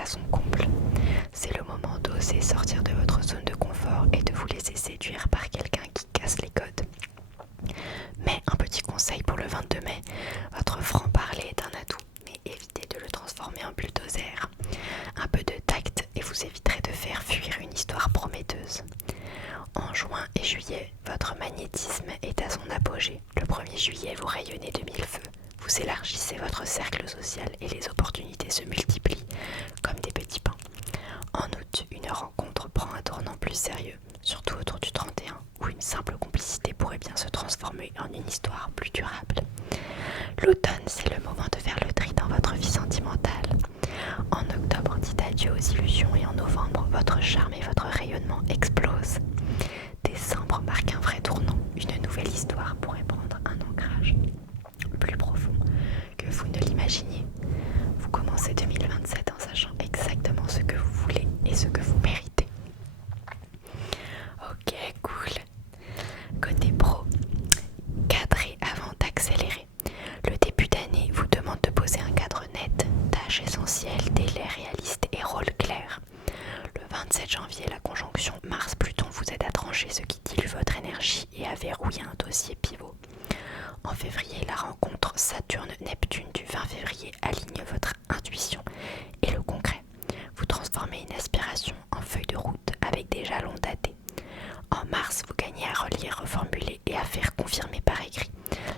à son comble. C'est le moment d'oser sortir de votre zone de confort et de vous laisser séduire par quelqu'un qui casse les codes. Mais un petit conseil pour le 22 mai, votre franc-parler est un atout, mais évitez de le transformer en bulldozer. Un peu de tact et vous éviterez de faire fuir une histoire prometteuse. En juin et juillet, votre magnétisme est à son apogée. Le 1er juillet, vous rayonnez de mille feux. Vous élargissez votre cercle social et les opportunités se multiplient comme des petits pains. En août, une rencontre prend un tournant plus sérieux, surtout autour du 31, où une simple complicité pourrait bien se transformer en une histoire plus durable. L'automne, c'est le moment de faire le tri dans votre vie sentimentale. En octobre, dites adieu aux illusions et en novembre, votre charme et votre rayonnement explosent. Décembre marque un vrai tournant. Une nouvelle histoire pourrait prendre un ancrage plus profond que vous ne l'imaginiez. Vous commencez 2027 en sachant exactement ce que vous voulez et ce que vous méritez. Ok, cool. Côté pro, cadrez avant d'accélérer. Le début d'année vous demande de poser un cadre net, tâches essentielles, délais réalistes et rôles clairs. Le 27 janvier, la conjonction Mars-Pluton vous aide à trancher ce qui dilue votre énergie et à verrouiller un dossier pivot. En février, la rencontre Saturne-Neptune du 20 février aligne votre intuition et le concret. Vous transformez une aspiration en feuille de route avec des jalons datés. En mars, vous gagnez à relire, reformuler et à faire confirmer par écrit.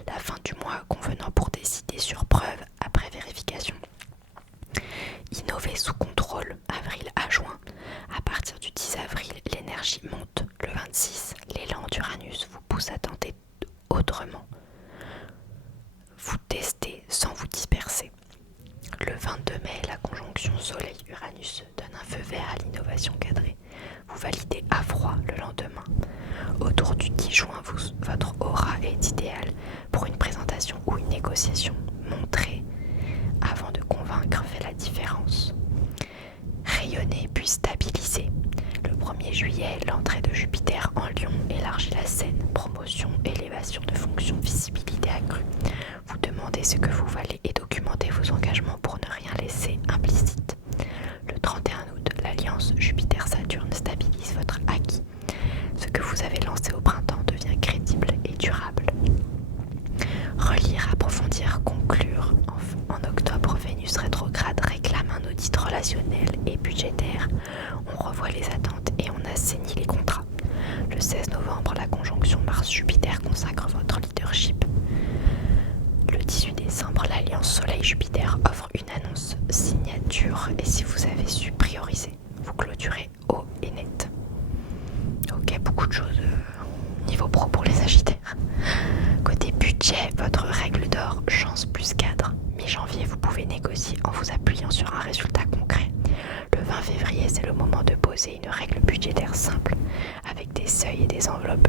La fin du mois convenant pour décider sur preuve après vérification. Innover sous contrôle, avril à juin. À partir du 10 avril, l'énergie monte. Le 26, l'élan d'Uranus vous pousse à tenter autrement. Vous testez sans vous disperser. Le 22 mai, la conjonction Soleil-Uranus donne un feu vert à l'innovation cadrée. Vous validez à froid le lendemain. Autour du 10 juin, votre aura est idéale pour une présentation ou une négociation. Montrer avant de convaincre fait la différence. Rayonner puis stabiliser. Le 1er juillet, l'entrée de Jupiter en Lion élargit la scène. Promotion, élévation de fonction, visibilité accrue. Vous demandez ce que vous valez et documentez vos engagements pour ne rien laisser implicite. Le 31 août, l'alliance Jupiter-Saturne stabilise votre acquis. Ce que vous avez lancé au printemps devient crédible et durable. Relire, approfondir, conclure. En octobre, Vénus rétrograde réclame un audit relationnel et budgétaire. On revoit les attentes et on assainit les contrats. Le 16 novembre, la conjonction Mars-Jupiter consacre votre leadership. Le 18 décembre, l'alliance Soleil-Jupiter offre une annonce signature et si vous avez su prioriser, vous clôturez haut et net. Ok, beaucoup de choses niveau pro pour les Sagittaires. Côté budget, votre règle d'or, chance plus cadre. Mi-janvier, vous pouvez négocier en vous appuyant sur un résultat concret. Le 20 février, c'est le moment de poser une règle budgétaire simple, avec des seuils et des enveloppes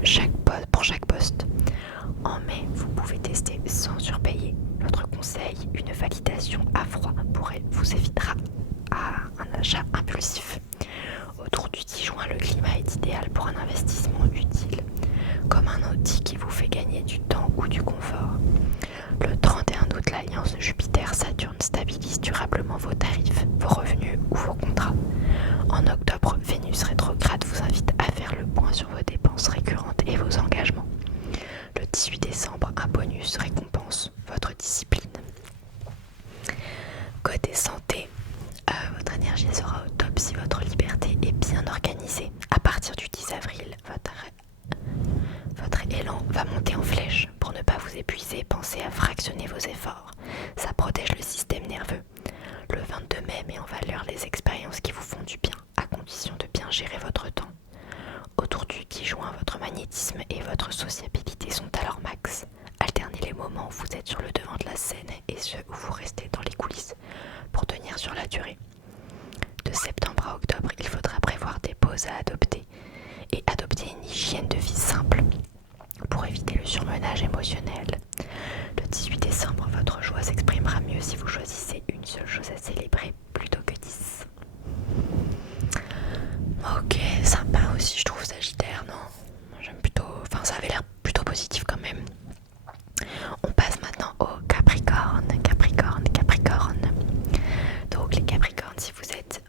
pour chaque poste. En mai, vous pouvez tester sans surpayer. Notre conseil, une validation à froid vous évitera un achat impulsif. Autour du 10 juin, le climat est idéal pour un investissement utile, comme un outil qui vous fait gagner du temps ou du confort. Le 31 août, l'alliance Jupiter-Saturne stabilise durablement vos tarifs, vos revenus ou vos contrats. En octobre, Vénus rétrograde vous invite à faire le point sur vos dépenses récurrentes et vos engagements. Le 18 décembre, un bonus récompense votre discipline. Côté santé, votre énergie sera au top si votre liberté est bien organisée. À partir du 10 avril, votre élan va monter en flèche. Pour ne pas vous épuiser, pensez à fractionner vos efforts. Ça protège le système nerveux. Le 22 mai met en valeur les expériences qui vous font du bien, à condition de bien gérer votre temps. Autour du 10 juin, votre magnétisme et votre sociabilité sont à leur max. Alternez les moments où vous êtes sur le devant de la scène et ceux où vous restez dans les coulisses pour tenir sur la durée. De septembre à octobre, il faudra prévoir des pauses à adopter et adopter une hygiène de vie simple pour éviter le surmenage émotionnel. Le 18 décembre, votre joie s'exprimera mieux si vous choisissez une seule chose à célébrer plutôt que 10. Ok, sympa aussi je trouve Sagittaire, non? J'aime plutôt, enfin ça avait l'air plutôt positif quand même. On passe maintenant au Capricorne. Donc les Capricornes, si vous êtes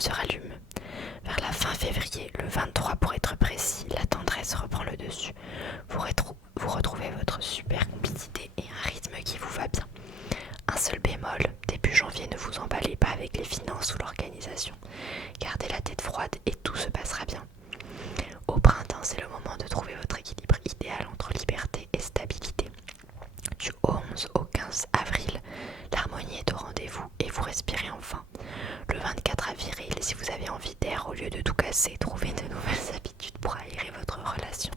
flamme se rallume. Vers la fin février, le 23 pour être précis, la tendresse reprend le dessus. Vous retrouvez votre super complicité et un rythme qui vous va bien. Un seul bémol, début janvier, ne vous emballez pas avec les finances ou l'organisation. Gardez la tête froide et tout se passera bien. Au printemps, c'est le moment de trouver votre équilibre idéal entre liberté et stabilité. Du 11 au 15 avril, l'harmonie est au rendez-vous et vous respirez enfin. Le 24 avril, si vous avez envie d'air au lieu de tout casser, trouvez de nouvelles habitudes pour aérer votre relation.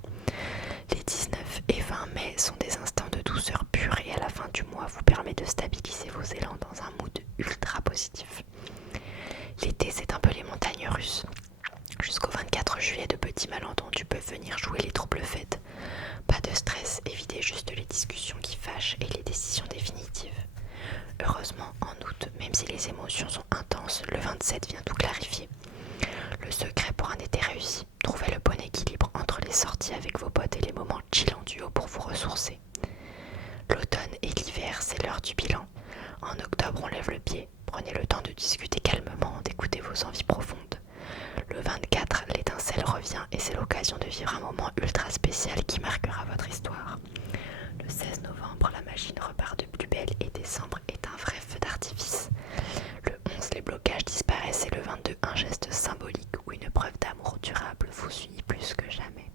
Les 19 et 20 mai sont des instants de douceur pure et à la fin du mois vous permet de stabiliser vos élans dans un mood ultra positif. L'été, c'est un peu les montagnes russes. Jusqu'au 24 juillet, de petits malentendus peuvent venir jouer les troubles fêtes. Pas de stress, évitez juste les discussions qui fâchent et les décisions définitives. Heureusement, en août, même si les émotions sont intenses, le 27 vient tout clarifier. Le secret pour un été réussi, trouvez le bon équilibre entre les sorties avec vos potes et les moments chill en duo pour vous ressourcer. L'automne et l'hiver, c'est l'heure du bilan. En octobre, on lève le pied. Prenez le temps de discuter calmement, d'écouter vos envies profondes. Le 24, l'étincelle revient et c'est l'occasion de vivre un moment ultra spécial qui marquera votre histoire. Le 16 novembre, la machine repart de plus belle et décembre est un vrai feu d'artifice. Le 11, les blocages disparaissent et le 22, un geste symbolique ou une preuve d'amour durable vous unit plus que jamais.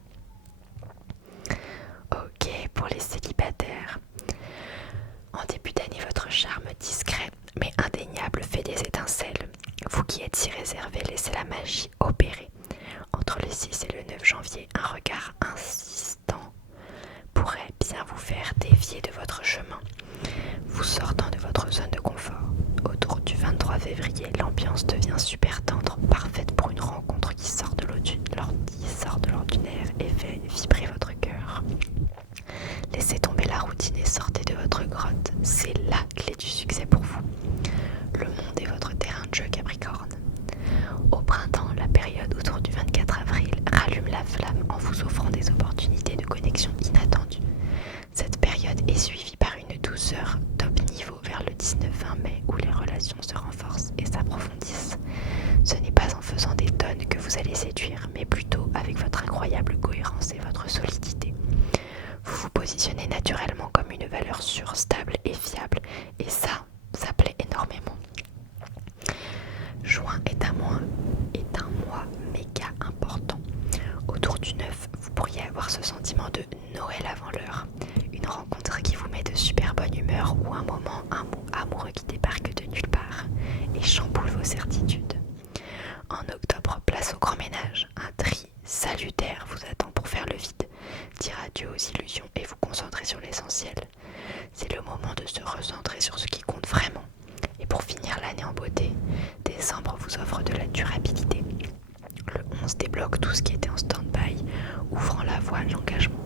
Ok, pour les célibataires. En début d'année, votre charme discret mais indéniable fait des étincelles. Vous qui êtes si réservé, laissez la magie opérer. Entre le 6 et le 9 janvier, un regard insistant pourrait bien vous faire dévier de votre chemin, vous sortant de votre zone de confort. Autour du 23 février, l'ambiance devient super tendre, parfaite pour une rencontre qui sort de l'ordinaire et fait vibrer votre cœur. Laissez tomber la routine et sortez de votre grotte, c'est la clé du succès pour vous. Le monde est votre terrain de jeu, Capricorne. Au printemps, la période autour du 24 avril rallume la flamme en vous offrant des opportunités de connexion inattendues. Cette période est suivie par une douceur top niveau vers le 19-20 mai où les relations se renforcent et s'approfondissent. Ce n'est pas en faisant des tonnes que vous allez séduire, mais plutôt avec votre incroyable cohérence et votre solidité. Vous vous positionnez naturellement comme une valeur sûre, stable et fiable, et ça plaît énormément. Juin est un mois méga important. Autour du 9, vous pourriez avoir ce sentiment de Noël avant l'heure, une rencontre qui vous met de super bonne humeur ou un moment, un mot amoureux qui débarque de nulle part et chamboule vos certitudes. En octobre, place au grand ménage, un tri salutaire vous attend pour faire le vide, dire adieu aux illusions et vous concentrer sur l'essentiel. C'est le moment de se recentrer sur ce qui compte vraiment. Et pour finir l'année en beauté, décembre vous offre de la durabilité. Le 11 débloque tout ce qui était en stand-by, ouvrant la voie à l'engagement.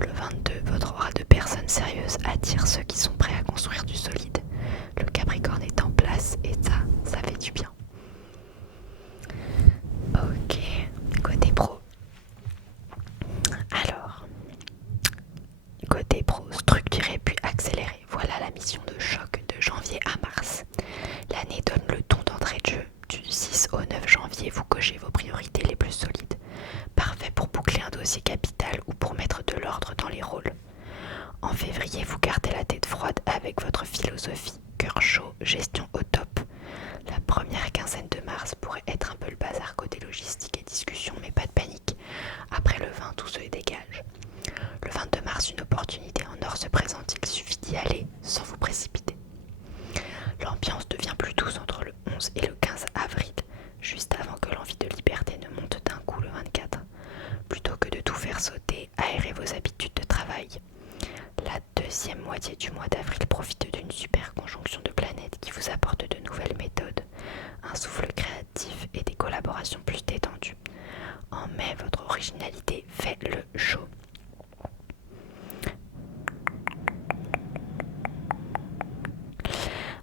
Le 22, votre aura de personnes sérieuses attire ceux qui sont prêts à construire du solide. Le Capricorne est en place et ça fait du bien. Ok, côté pro. Alors, côté pro, structuré puis accéléré. Voilà la mission de choc de janvier à mars. L'année donne le ton d'entrée de jeu. Du 6 au 9 janvier, vous cochez vos priorités les plus solides. Parfait pour boucler un dossier capital ou pour mettre de l'ordre dans les rôles. En février, vous gardez la tête froide avec votre philosophie. Cœur chaud, gestion au top. La première quinzaine de mars pourrait être un peu le bazar côté logistique et discussion, mais pas de panique. Après le 20, tout se dégage. Le 22 mars, une opportunité en or se présente. Il suffit d'y aller sans vous précipiter. L'ambiance devient plus douce entre le 11 et le 15 avril, juste avant que l'envie de liberté ne monte d'un coup le 24. Plutôt que de tout faire sauter, aérez vos habitudes de travail. La deuxième moitié du mois d'avril profite d'une super conjonction de planètes qui vous apporte de nouvelles méthodes, un souffle créatif et des collaborations plus détendues. En mai, votre originalité fait le show.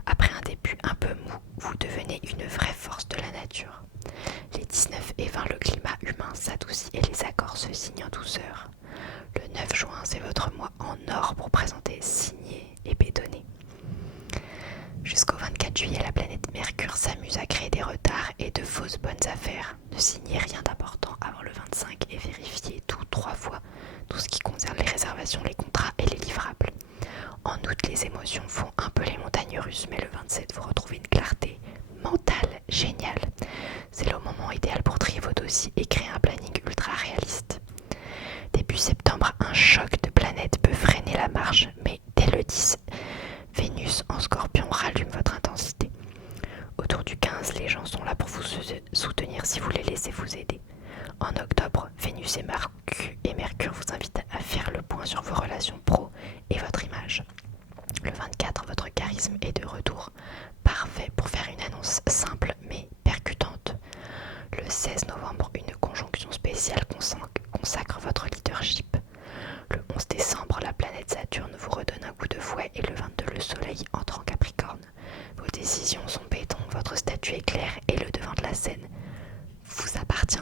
Après un début un peu mou, vous devenez une vraie force de la nature. Les 19 et 20, le climat humain s'adoucit et les accords se signent en douceur. Le 9 juin, c'est votre mois en or pour présenter, signer et bétonner. Jusqu'au 24 juillet, la planète Mercure s'amuse à créer des retards et de fausses bonnes affaires. Ne signez rien d'important avant le 25 et vérifiez tout 3 fois, tout ce qui concerne les réservations, les contrats et les livrables. En août, les émotions font un peu les montagnes russes, mais le 27, vous retrouvez une clarté mentale géniale. C'est le moment idéal pour trier vos dossiers et créer un planning ultra réaliste. Début septembre, un choc de planètes peut freiner la marche, mais dès le 10, Vénus en Scorpion rallume votre intensité. Autour du 15, les gens sont là pour vous soutenir si vous les laissez vous aider. En octobre, Vénus et Mercure vous invitent à faire le point sur vos relations pro et votre image. Le 24, votre charisme est de retour, parfait pour faire une annonce simple mais percutante. Le 16 novembre, une conjonction spéciale consacre votre leadership. Le 11 décembre, la planète Saturne vous redonne un coup de fouet et le 22, le soleil entre en Capricorne. Vos décisions sont béton, votre statut est clair et le devant de la scène vous appartient.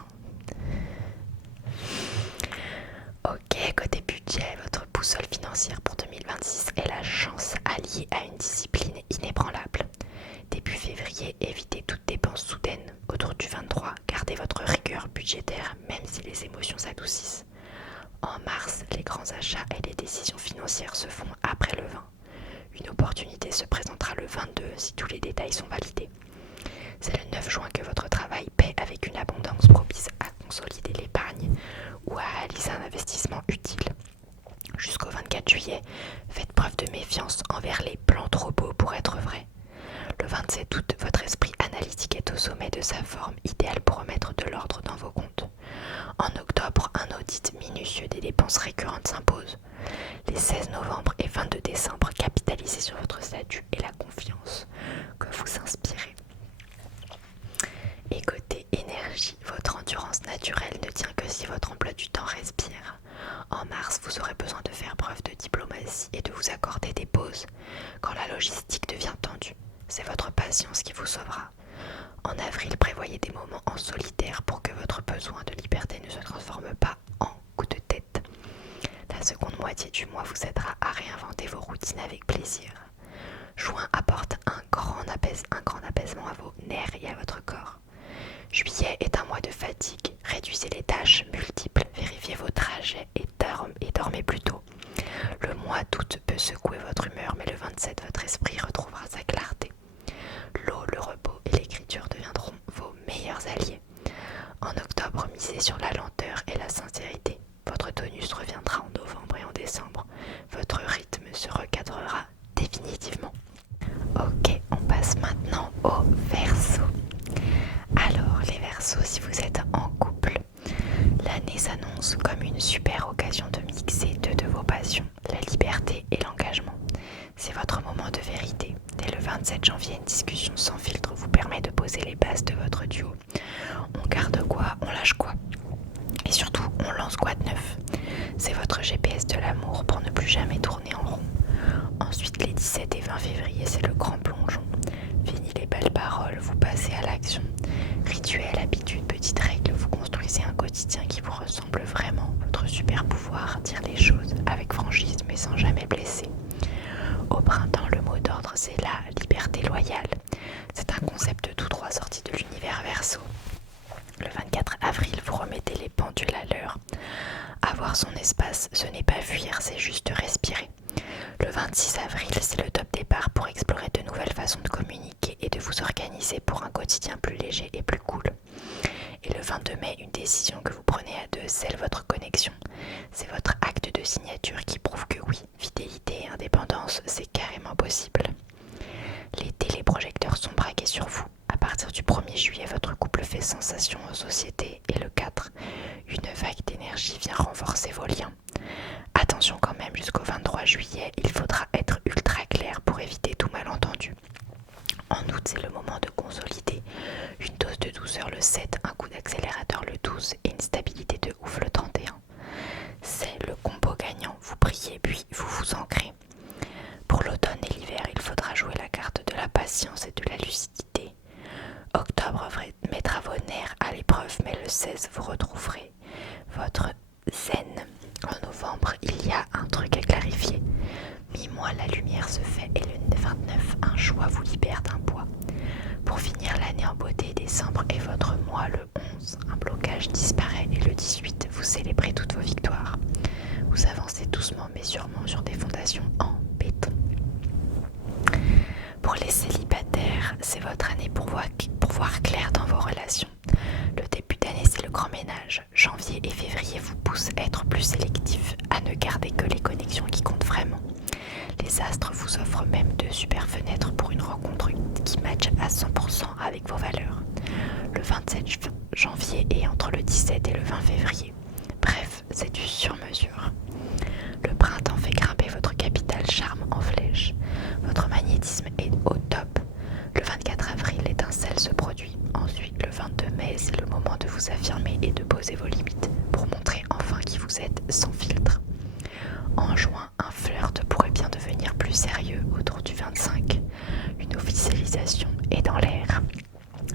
Ok, côté budget, votre boussole financière pour 2026 est la chance alliée à une discipline inébranlable. Début février, évitez toute dépense soudaine. Autour du 23, gardez votre rigueur budgétaire même si les émotions s'adoucissent. En mars, les grands achats et les décisions financières se font après le 20. Une opportunité se présentera le 22 si tous les détails sont validés. C'est le 9 juin que votre travail paie avec une abondance propice à consolider l'épargne ou à réaliser un investissement utile. Jusqu'au 24 juillet, faites preuve de méfiance envers les plans trop beaux pour être vrais. Le 27 août, votre esprit analytique est au sommet de sa forme, idéale pour remettre de l'ordre dans vos comptes. En octobre, un audit minutieux des dépenses récurrentes s'impose. Les 16 novembre et 22 décembre, capitalisez sur votre statut et la confiance que vous inspirez. Et côté énergie, votre endurance naturelle ne tient que si votre emploi du temps respire. En mars, vous aurez besoin de faire preuve de diplomatie et de vous accorder des pauses quand la logistique devient tendue. C'est votre patience qui vous sauvera. En avril, prévoyez des moments en solitaire pour que votre besoin de liberté ne se transforme pas en coup de tête. La seconde moitié du mois vous aidera à réinventer vos routines avec plaisir. Juin apporte un grand apaisement à vos nerfs et à votre corps. Juillet est un mois de fatigue. Réduisez les tâches multiples, vérifiez vos trajets et dormez plus tôt. Le mois d'août peut secouer votre humeur, mais le 27, votre esprit retrouvera sa clarté. L'eau, le repos et l'écriture deviendront vos meilleurs alliés. En octobre, misez sur la lenteur et la sincérité. Votre tonus reviendra en novembre et en décembre. Votre rythme se recadrera définitivement. Ok, on passe maintenant aux Verseaux. Alors, les Verseaux, si vous êtes en couple, l'année s'annonce comme une super occasion de mixer deux de vos passions, la liberté et l'engagement. C'est votre moment de vérité. Dès le 27 janvier, une discussion sans filtre vous permet de poser les bases de votre duo. On garde quoi, on lâche quoi? Et surtout, on lance quoi de neuf? C'est votre GPS de l'amour pour ne plus jamais tourner en rond. Ensuite, les 17 et 20 février, c'est le grand plongeon. Fini les belles paroles, vous passez à l'action. Rituel, habitude, petites règles, vous construisez un quotidien qui vous ressemble vraiment. Votre super pouvoir, dire les choses avec franchise mais sans jamais blesser. Au printemps, le mot d'ordre, c'est la liberté loyale. C'est un concept tout droit sorti de l'univers Verseau. Le 24 avril, vous remettez les pendules à l'heure. Avoir son espace, ce n'est pas fuir, c'est juste respirer. Le 26 avril, c'est le top départ pour explorer de nouvelles façons de communiquer et de vous organiser pour un quotidien plus léger et plus cool. Et le 22 mai, une décision que vous prenez à deux scelle votre connexion. C'est votre acte de signature qui prouve que oui, fidélité et indépendance, c'est carrément possible. L'été, les projecteurs sont braqués sur vous. À partir du 1er juillet, votre couple fait sensation en société et le 4, une vague d'énergie vient renforcer vos liens. Attention quand même, jusqu'au 23 juillet, il faudra être ultra clair pour éviter tout malentendu. En août, c'est le moment de consolider une dose de douceur le 7, un coup d'accélérateur le 12 et une stabilité de ouf le 31. C'est le combo gagnant, vous priez puis vous vous ancrez. Pour l'automne et l'hiver, il faudra jouer la carte de la patience et de la lucidité. Octobre mettra vos nerfs à l'épreuve, mais le 16, vous retrouverez votre zen. En novembre, il y a un truc à clarifier. Mi-mois, la lumière se fait et le 29, un choix vous libère d'un poids. Pour finir l'année en beauté. Décembre est votre mois. Le 11, un blocage disparaît et le 18, vous célébrez toutes vos victoires. Vous avancez doucement mais sûrement sur des fondations en béton. Pour les célibataires, c'est votre année pour voir clair dans vos relations. Le début d'année, c'est le grand ménage. Janvier et février vous poussent à être plus sélectif, à ne garder que les connexions qui comptent vraiment. Les astres vous offrent même de super fenêtres pour une rencontre qui matche à 100% avec vos valeurs. Le 27 janvier et entre le 17 et le 20 février. Bref, c'est du sur-mesure. Le printemps fait grimper votre capital charme en flèche. Votre magnétisme est au top. Le 24 avril, l'étincelle se produit. Ensuite, le 22 mai, c'est le moment de vous affirmer et de poser vos limites pour montrer enfin qui vous êtes sans filtre. En juin, un flirt pourrait bien devenir plus sérieux autour du 25. Une officialisation est dans l'air.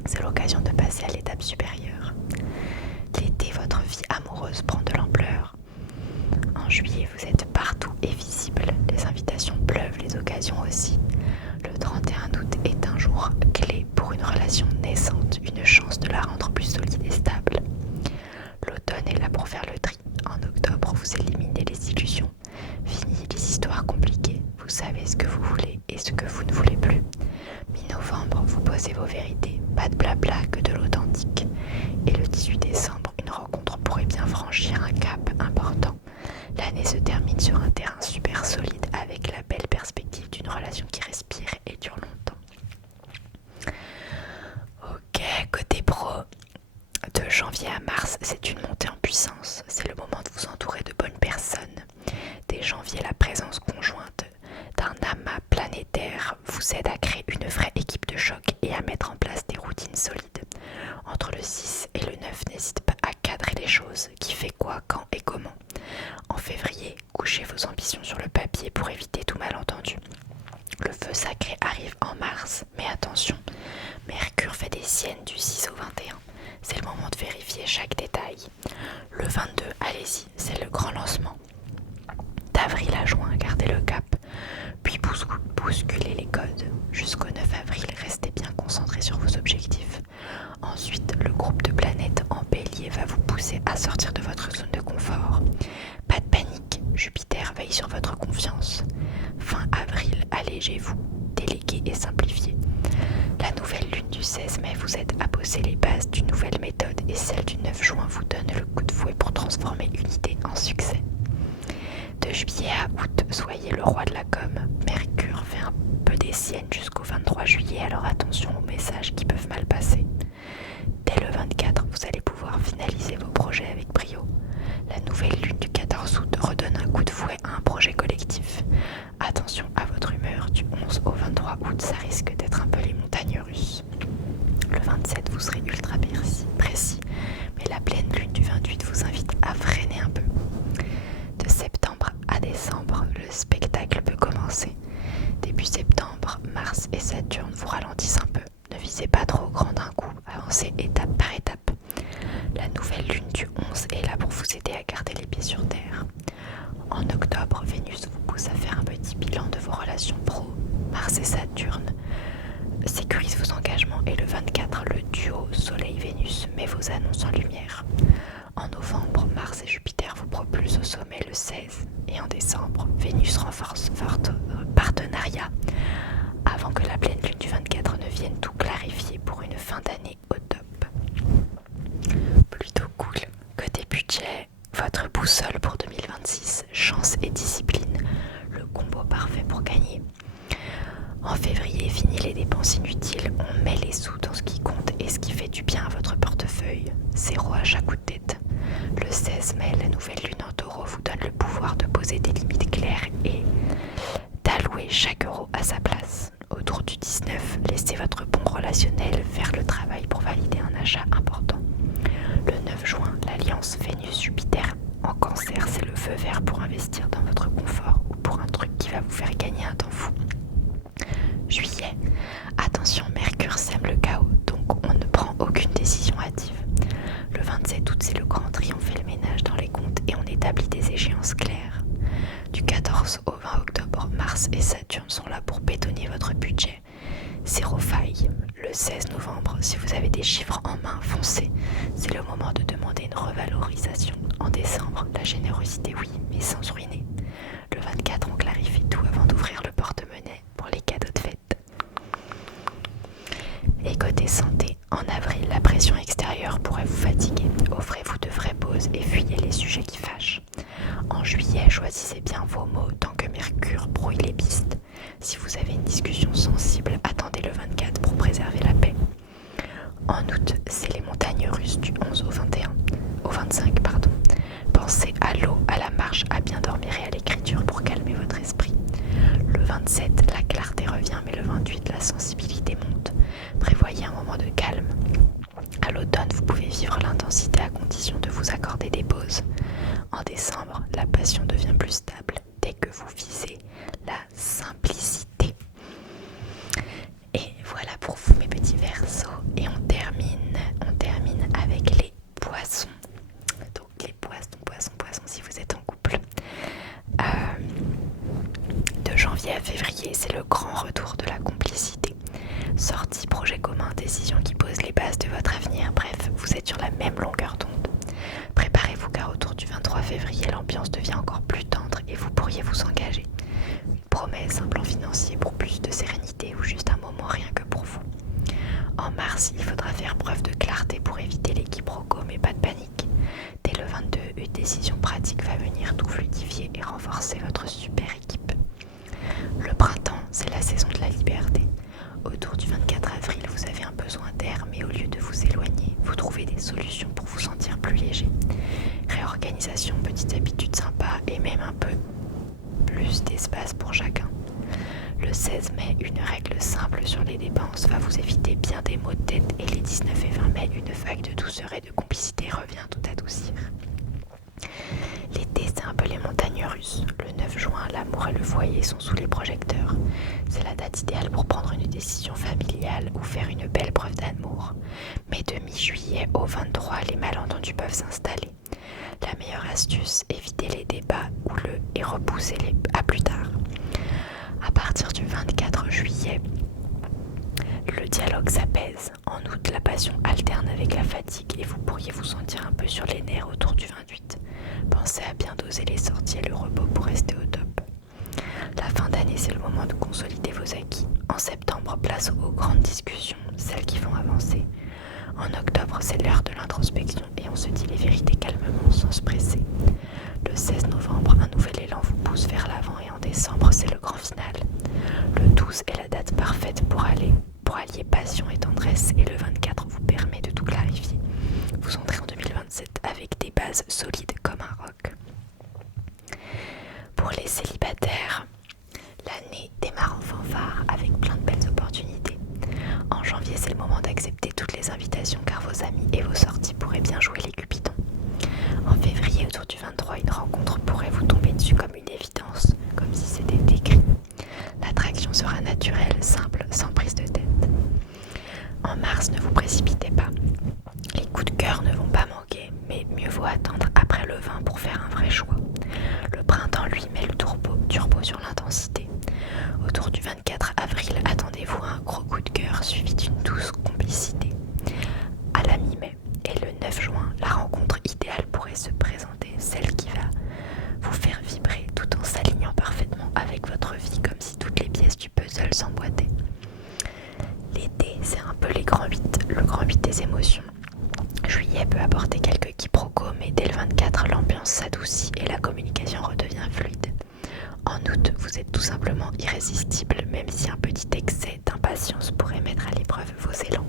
C'est l'occasion de passer à l'étape supérieure. L'été, votre vie amoureuse prend de l'ampleur. En juillet, vous êtes partout et visible. Les invitations pleuvent, les occasions aussi. Le 31 août est un jour clé pour une relation naissante, une chance de la rendre plus solide et stable. L'automne est là pour faire le tri. En octobre, vous éliminez les illusions. Fini les histoires compliquées. Vous savez ce que vous voulez et ce que vous ne voulez plus. Mi-novembre, vous posez vos vérités. Pas de blabla, que de l'authentique. Et le 18 décembre, une rencontre pourrait bien franchir un cap important. L'année se termine sur un terrain super solide avec la belle perspective d'une relation qui respire et dure longtemps. Ok, côté pro, de janvier à mars, c'est une montée en puissance. C'est le moment de vous entourer de bonnes personnes. Dès janvier, la présence conjointe d'un amas planétaire vous aide à créer une vraie équipe de choc et à mettre en place des routines solides. Entre le 6 et le 9, n'hésite pas à cadrer les choses. Qui fait quoi, quand et comment. En février, couchez vos ambitions sur le papier pour éviter tout malentendu. Le feu sacré arrive en mars, mais attention, Mercure fait des siennes du 6 au 21. C'est le moment de vérifier chaque détail. Le 22, allez-y, c'est le grand lancement. D'avril à juin, gardez le cap, puis bousculez les codes. Jusqu'au 9 avril, restez bien concentrés sur vos objectifs. Ensuite, le groupe de planètes en bélier va vous pousser à sortir de votre zone de confort. Pas de panique, Jupiter veille sur votre confiance. Fin avril, allégez-vous, déléguez et simplifiez. La nouvelle lune du 16 mai vous aide à poser les bases d'une nouvelle méthode et celle du 9 juin vous donne le coup de fouet pour transformer une idée en succès. De juillet à août, soyez le roi de la com. Mercure fait un peu des siennes jusqu'au 23 juillet, alors attention aux messages qui peuvent mal passer. Dès le 24, vous allez pouvoir finaliser vos projets avec brio. La nouvelle lune du 14 août redonne un coup de fouet à un projet collectif. Attention à votre humeur, du 11 au 23 août, ça risque d'être un peu les montagnes russes. Le 27, vous serez ultra précis, mais la pleine lune du 28 vous invite à freiner un peu. De septembre à décembre, le spectacle peut commencer. Début septembre, Mars et Saturne vous ralentissent un peu. Ne visez pas trop grand d'un coup, avancez étape par étape. La nouvelle lune du 11 est là pour vous aider à garder les pieds sur terre. En octobre, Vénus vous pousse à faire un petit bilan de vos relations pro. Mars et Saturne sécurisent vos engagements et le 24, le duo Soleil-Vénus met vos annonces en lumière. En novembre, Mars et Jupiter vous propulsent au sommet le 16 et en décembre, Vénus renforce votre partenariat avant que la pleine lune du 24 ne vienne tout clarifier pour une fin d'année au top. Plutôt cool. Côté budget, votre boussole pour 2026, chance et discipline, le combo parfait pour gagner. En février, fini les dépenses inutiles, on met les sous dans ce qui compte et ce qui fait du bien à votre portefeuille. 0 à chaque coup de tête. Le 16 mai, la nouvelle lune en taureau vous donne le pouvoir de poser des limites claires et d'allouer chaque euro à sa place. Autour du 19, laissez votre bon relationnel faire le travail pour valider un achat important. Le 9 juin, l'alliance Vénus-Jupiter en cancer, c'est le feu vert pour investir dans votre confort ou pour un truc qui va vous faire gagner un temps fou. Juillet, attention, Mercure sème le chaos, donc on ne prend aucune décision hâtive. Le 27 août, c'est le grand tri, on fait le ménage dans les comptes et on établit des échéances claires. Du 14 au 20 octobre, Mars et Saturne sont là pour bétonner votre budget. Zéro faille. Le 16 novembre, si vous avez des chiffres en main, foncez. C'est le moment de demander une revalorisation. En décembre, la générosité oui, mais sans se ruiner. Le 24, on clarifie tout avant d'ouvrir le porte-monnaie pour les cadeaux de fête. Et côté santé, en avril, la pression extérieure pourrait vous fatiguer. Offrez-vous de vraies pauses et fuyez les sujets qui fâchent. En juillet, choisissez bien vos mots tant que Mercure brouille les pistes. Si vous avez une discussion sensible, attendez le 24 pour préserver la paix. En août, c'est les montagnes russes du 11 au 25. Pensez à l'eau, à la marche, à bien dormir et à l'écriture pour calmer votre esprit. Le 27, la clarté revient, mais le 28, la sensibilité monte. Prévoyez un moment de calme. À l'automne, vous pouvez vivre l'intensité à condition de vous accorder des pauses. En décembre, la passion devient plus stable dès que vous visez la simplicité. Et voilà pour vous mes petits Verseaux. Et on termine avec les poissons. Donc les poissons, si vous êtes en couple. De janvier à février, c'est le grand retour de la complicité. Sortie, projet commun, décision qui pose les bases de votre avenir. Bref, vous êtes sur la même longueur d'onde. Préparez-vous car autour du 23 février, l'ambiance devient encore plus tendre et vous pourriez vous engager. Une promesse, un plan financier pour plus de sérénité ou juste un moment rien que pour vous. En mars, il faudra faire preuve de clarté pour éviter les quiproquos, mais pas de panique. Dès le 22, une décision pratique va venir tout fluidifier et renforcer votre super équipe. Le printemps, c'est la saison de la liberté. Autour du 24 avril, vous avez un besoin d'air, mais au lieu de vous éloigner, vous trouvez des solutions pour vous sentir plus léger. Réorganisation, petites habitudes sympas et même un peu plus d'espace pour chacun. Le 16 mai, une règle simple sur les dépenses va vous éviter bien des maux de tête et les 19 et 20 mai, une vague de douceur et de complicité revient tout adoucir. L'été, c'est un peu les montagnes russes. Le 9 juin, l'amour et le foyer sont sous les projecteurs. C'est la date idéale pour prendre une décision familiale ou faire une belle preuve d'amour. Mais de mi-juillet au 23, les malentendus peuvent s'installer. La meilleure astuce, éviter les débats et repousser-les à plus tard. À partir du 24 juillet, le dialogue s'apaise. En août, la passion alterne avec la fatigue et vous pourriez vous sentir un peu sur les nerfs autour du 28. Pensez à bien doser les sorties et le repos pour rester au top. La fin d'année, c'est le moment de consolider vos acquis. En septembre, place aux grandes discussions, celles qui font avancer. En octobre, c'est l'heure de l'introspection et on se dit les vérités calmement, sans se presser. Le 16 novembre, un nouvel élan vous pousse vers l'avant et en décembre, c'est le grand final. Le 12 est la date parfaite pour allier passion et tendresse et le 24 vous permet de tout clarifier. Vous entrez en 2027 avec des bases solides comme un roc. Pour les célibataires, l'année démarre en fanfare avec plein de belles opportunités. En janvier, c'est le moment d'accepter toutes les invitations car vos amis et vos sorties pourraient bien jouer les cupidons. En février, autour du 23, une rencontre pourrait vous tomber dessus comme une évidence, comme si c'était écrit. L'attraction sera naturelle, simple, sans prise de tête. En mars, ne vous précipitez pas. Les coups de cœur ne vont pas manquer, mais mieux vaut attendre après le 20 pour faire un vrai choix. Le printemps, lui, met le turbo sur l'intensité. Autour du 24 avril, attendez-vous à un gros coup de cœur suivi d'une douce complicité. À la mi-mai et le 9 juin, la rencontre idéale pourrait se présenter, celle qui va vous faire vibrer tout en s'alignant parfaitement avec votre vie comme si toutes les pièces du puzzle s'emboîtaient. L'été, c'est un peu le grand 8 des émotions. Juillet peut apporter quelques quiproquos, mais dès le 24, l'ambiance s'adoucit et la communication redevient fluide. En août, vous êtes tout simplement irrésistible, même si un petit excès d'impatience pourrait mettre à l'épreuve vos élans.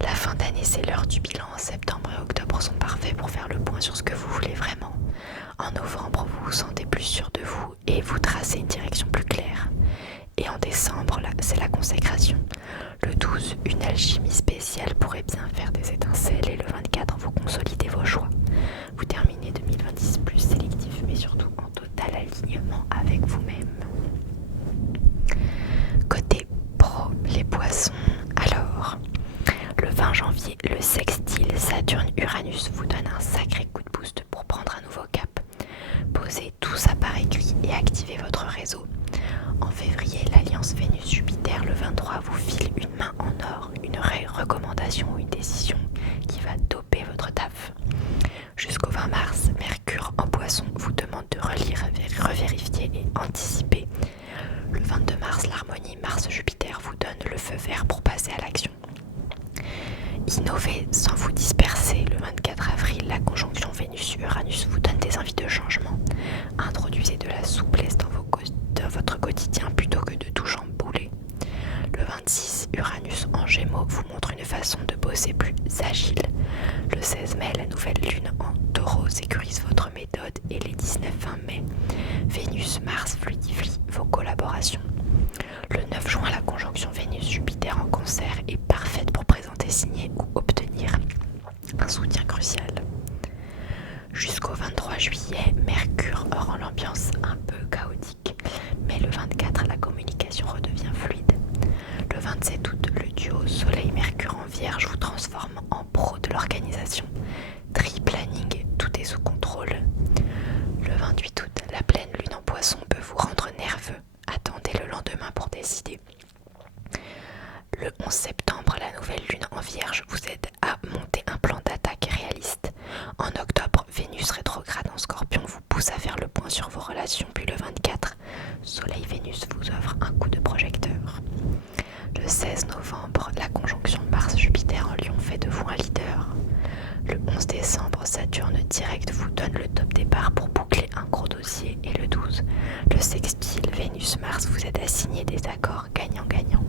La fin d'année, c'est l'heure du bilan. En septembre et octobre sont parfaits pour faire le point sur ce que vous voulez vraiment. En novembre, vous vous sentez plus sûr de vous et vous tracez une direction plus claire. Et en décembre, là, c'est la consécration. Le 12, une alchimie spéciale pourrait bien faire des étincelles et le 24, vous consolidez vos choix. Vous terminez 2026 plus sélectif, mais surtout en total alignement avec vous-même. Côté pro, les poissons, alors, le 20 janvier, le sextile Saturne-Uranus vous donne un sacré coup de boost pour prendre un nouveau cap. Posez tout ça par écrit et activez votre réseau. En février, l'alliance Vénus-Jupiter, le 23, vous file une main en vert pour passer à l'action. Innovez sans vous disperser. Le 24 avril, la conjonction Vénus-Uranus vous donne des envies de changement. Introduisez de la souplesse dans votre quotidien plutôt que de tout chambouler. Le 26, Uranus en Gémeaux vous montre une façon de bosser plus agile. Le 16 mai, la nouvelle lune en Taureau sécurise votre méthode et les 19-20 mai, Vénus-Mars fluidifie vos collaborations. Le 9 juin, la conjonction Vénus-Jupiter en Cancer est parfaite pour présenter, signer ou obtenir un soutien crucial. Jusqu'au 23 juillet, Mercure rend l'ambiance un peu chaotique, mais le 24, la communication redevient fluide. Le 27 août, le duo Soleil-Mercure en Vierge vous transforme en pro de l'organisation. Tri-planning, tout est sous contrôle. Le 28 août, la pleine lune en Poisson peut vous rendre nerveux. Attendez le lendemain pour décider. Le 11 septembre, la nouvelle lune en Vierge vous aide à monter un plan d'attaque réaliste. En octobre, Vénus rétrograde en Scorpion vous pousse à faire le point sur vos relations. Puis le 24, Soleil-Vénus vous offre un coup de projecteur. Le 16 novembre, la conjonction Mars-Jupiter en Lion fait de vous un leader. Le 11 décembre, Saturne direct vous donne le top départ pour boucler un gros dossier. Et le 12, le sextile Vénus-Mars vous aide à signer des accords gagnant-gagnant.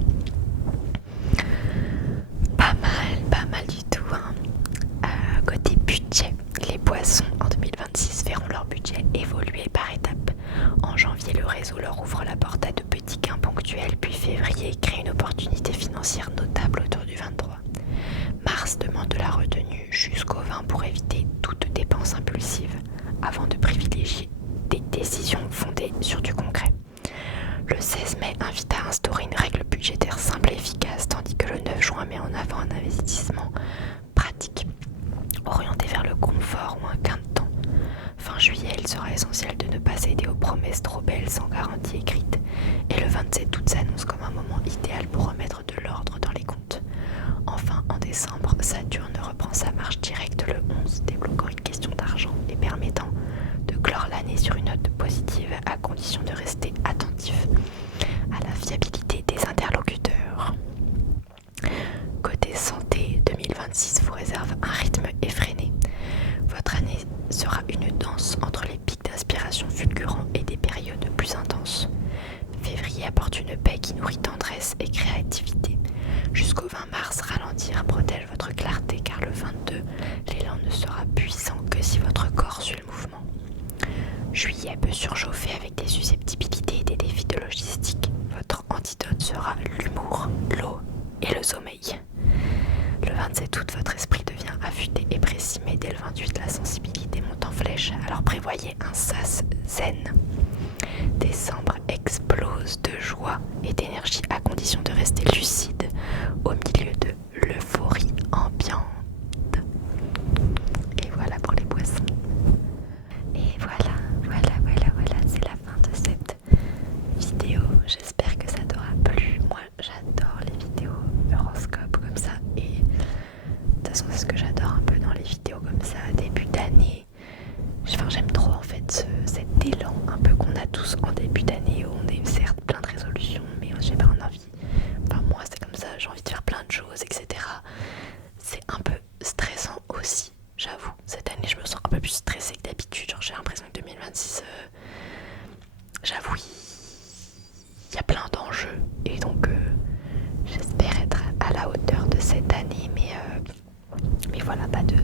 Pas mal du tout. Côté budget, les poissons en 2026 verront leur budget évoluer par étapes. En janvier, le réseau leur ouvre la porte à de petits gains ponctuels, puis février crée une opportunité financière notable autour du 23. Mars demande de la retenue jusqu'au 20 pour éviter toute dépense impulsive, avant de privilégier des décisions fondées sur du concret. Le 16 mai invite à instaurer une règle budgétaire simple et efficace, tandis que le 9 juin met en avant un investissement pratique, orienté vers le confort ou un gain de temps. Fin juillet, il sera essentiel de ne pas céder aux promesses trop belles sans garantie écrite. Et le 27 août s'annonce comme un moment idéal pour remettre de l'ordre dans les comptes. Enfin, en décembre, Saturne reprend sa marche directe le 11, débloquant une question d'argent et permettant de clore l'année sur une note positive à condition de rester attentif à la fiabilité des interlocuteurs. Côté santé, 2026 vous réserve un rythme effréné. Votre année sera une danse entre les pics d'inspiration fulgurants et des périodes plus intenses. Février apporte une paix qui nourrit tendresse et créativité. Jusqu'au 20 mars, ralentir protège votre clarté car le 22, l'élan ne sera puissant que si votre corps suit le mouvement. Juillet peut surchauffer avec des susceptibilités et des défis de logistique. Votre antidote sera l'humour, l'eau et le sommeil. Le 27 août, votre esprit devient affûté et précis, mais dès le 28, la sensibilité monte en flèche, alors prévoyez un sas zen. Décembre explose de joie et d'énergie à condition de rester lucide au milieu de l'euphorie ambiante. Et voilà pour les poissons. Et voilà, c'est la fin de cette vidéo. J'espère que ça t'aura plu. Moi, j'adore les vidéos horoscopes comme ça. Et de toute façon, c'est ce que j'adore un peu dans les vidéos comme ça, début d'année. Enfin, j'aime trop en fait cet élan un peu qu'on a tous en début d'année où on est certes plein de résolutions, mais je sais pas, on a envie. Enfin, moi, c'est comme ça, j'ai envie de faire plein de choses, etc. C'est un peu stressant aussi. J'avoue, cette année je me sens un peu plus stressée que d'habitude. Genre j'ai l'impression que 2026, j'avoue, il y a plein d'enjeux. Et donc j'espère être à la hauteur de cette année. Mais voilà, pas de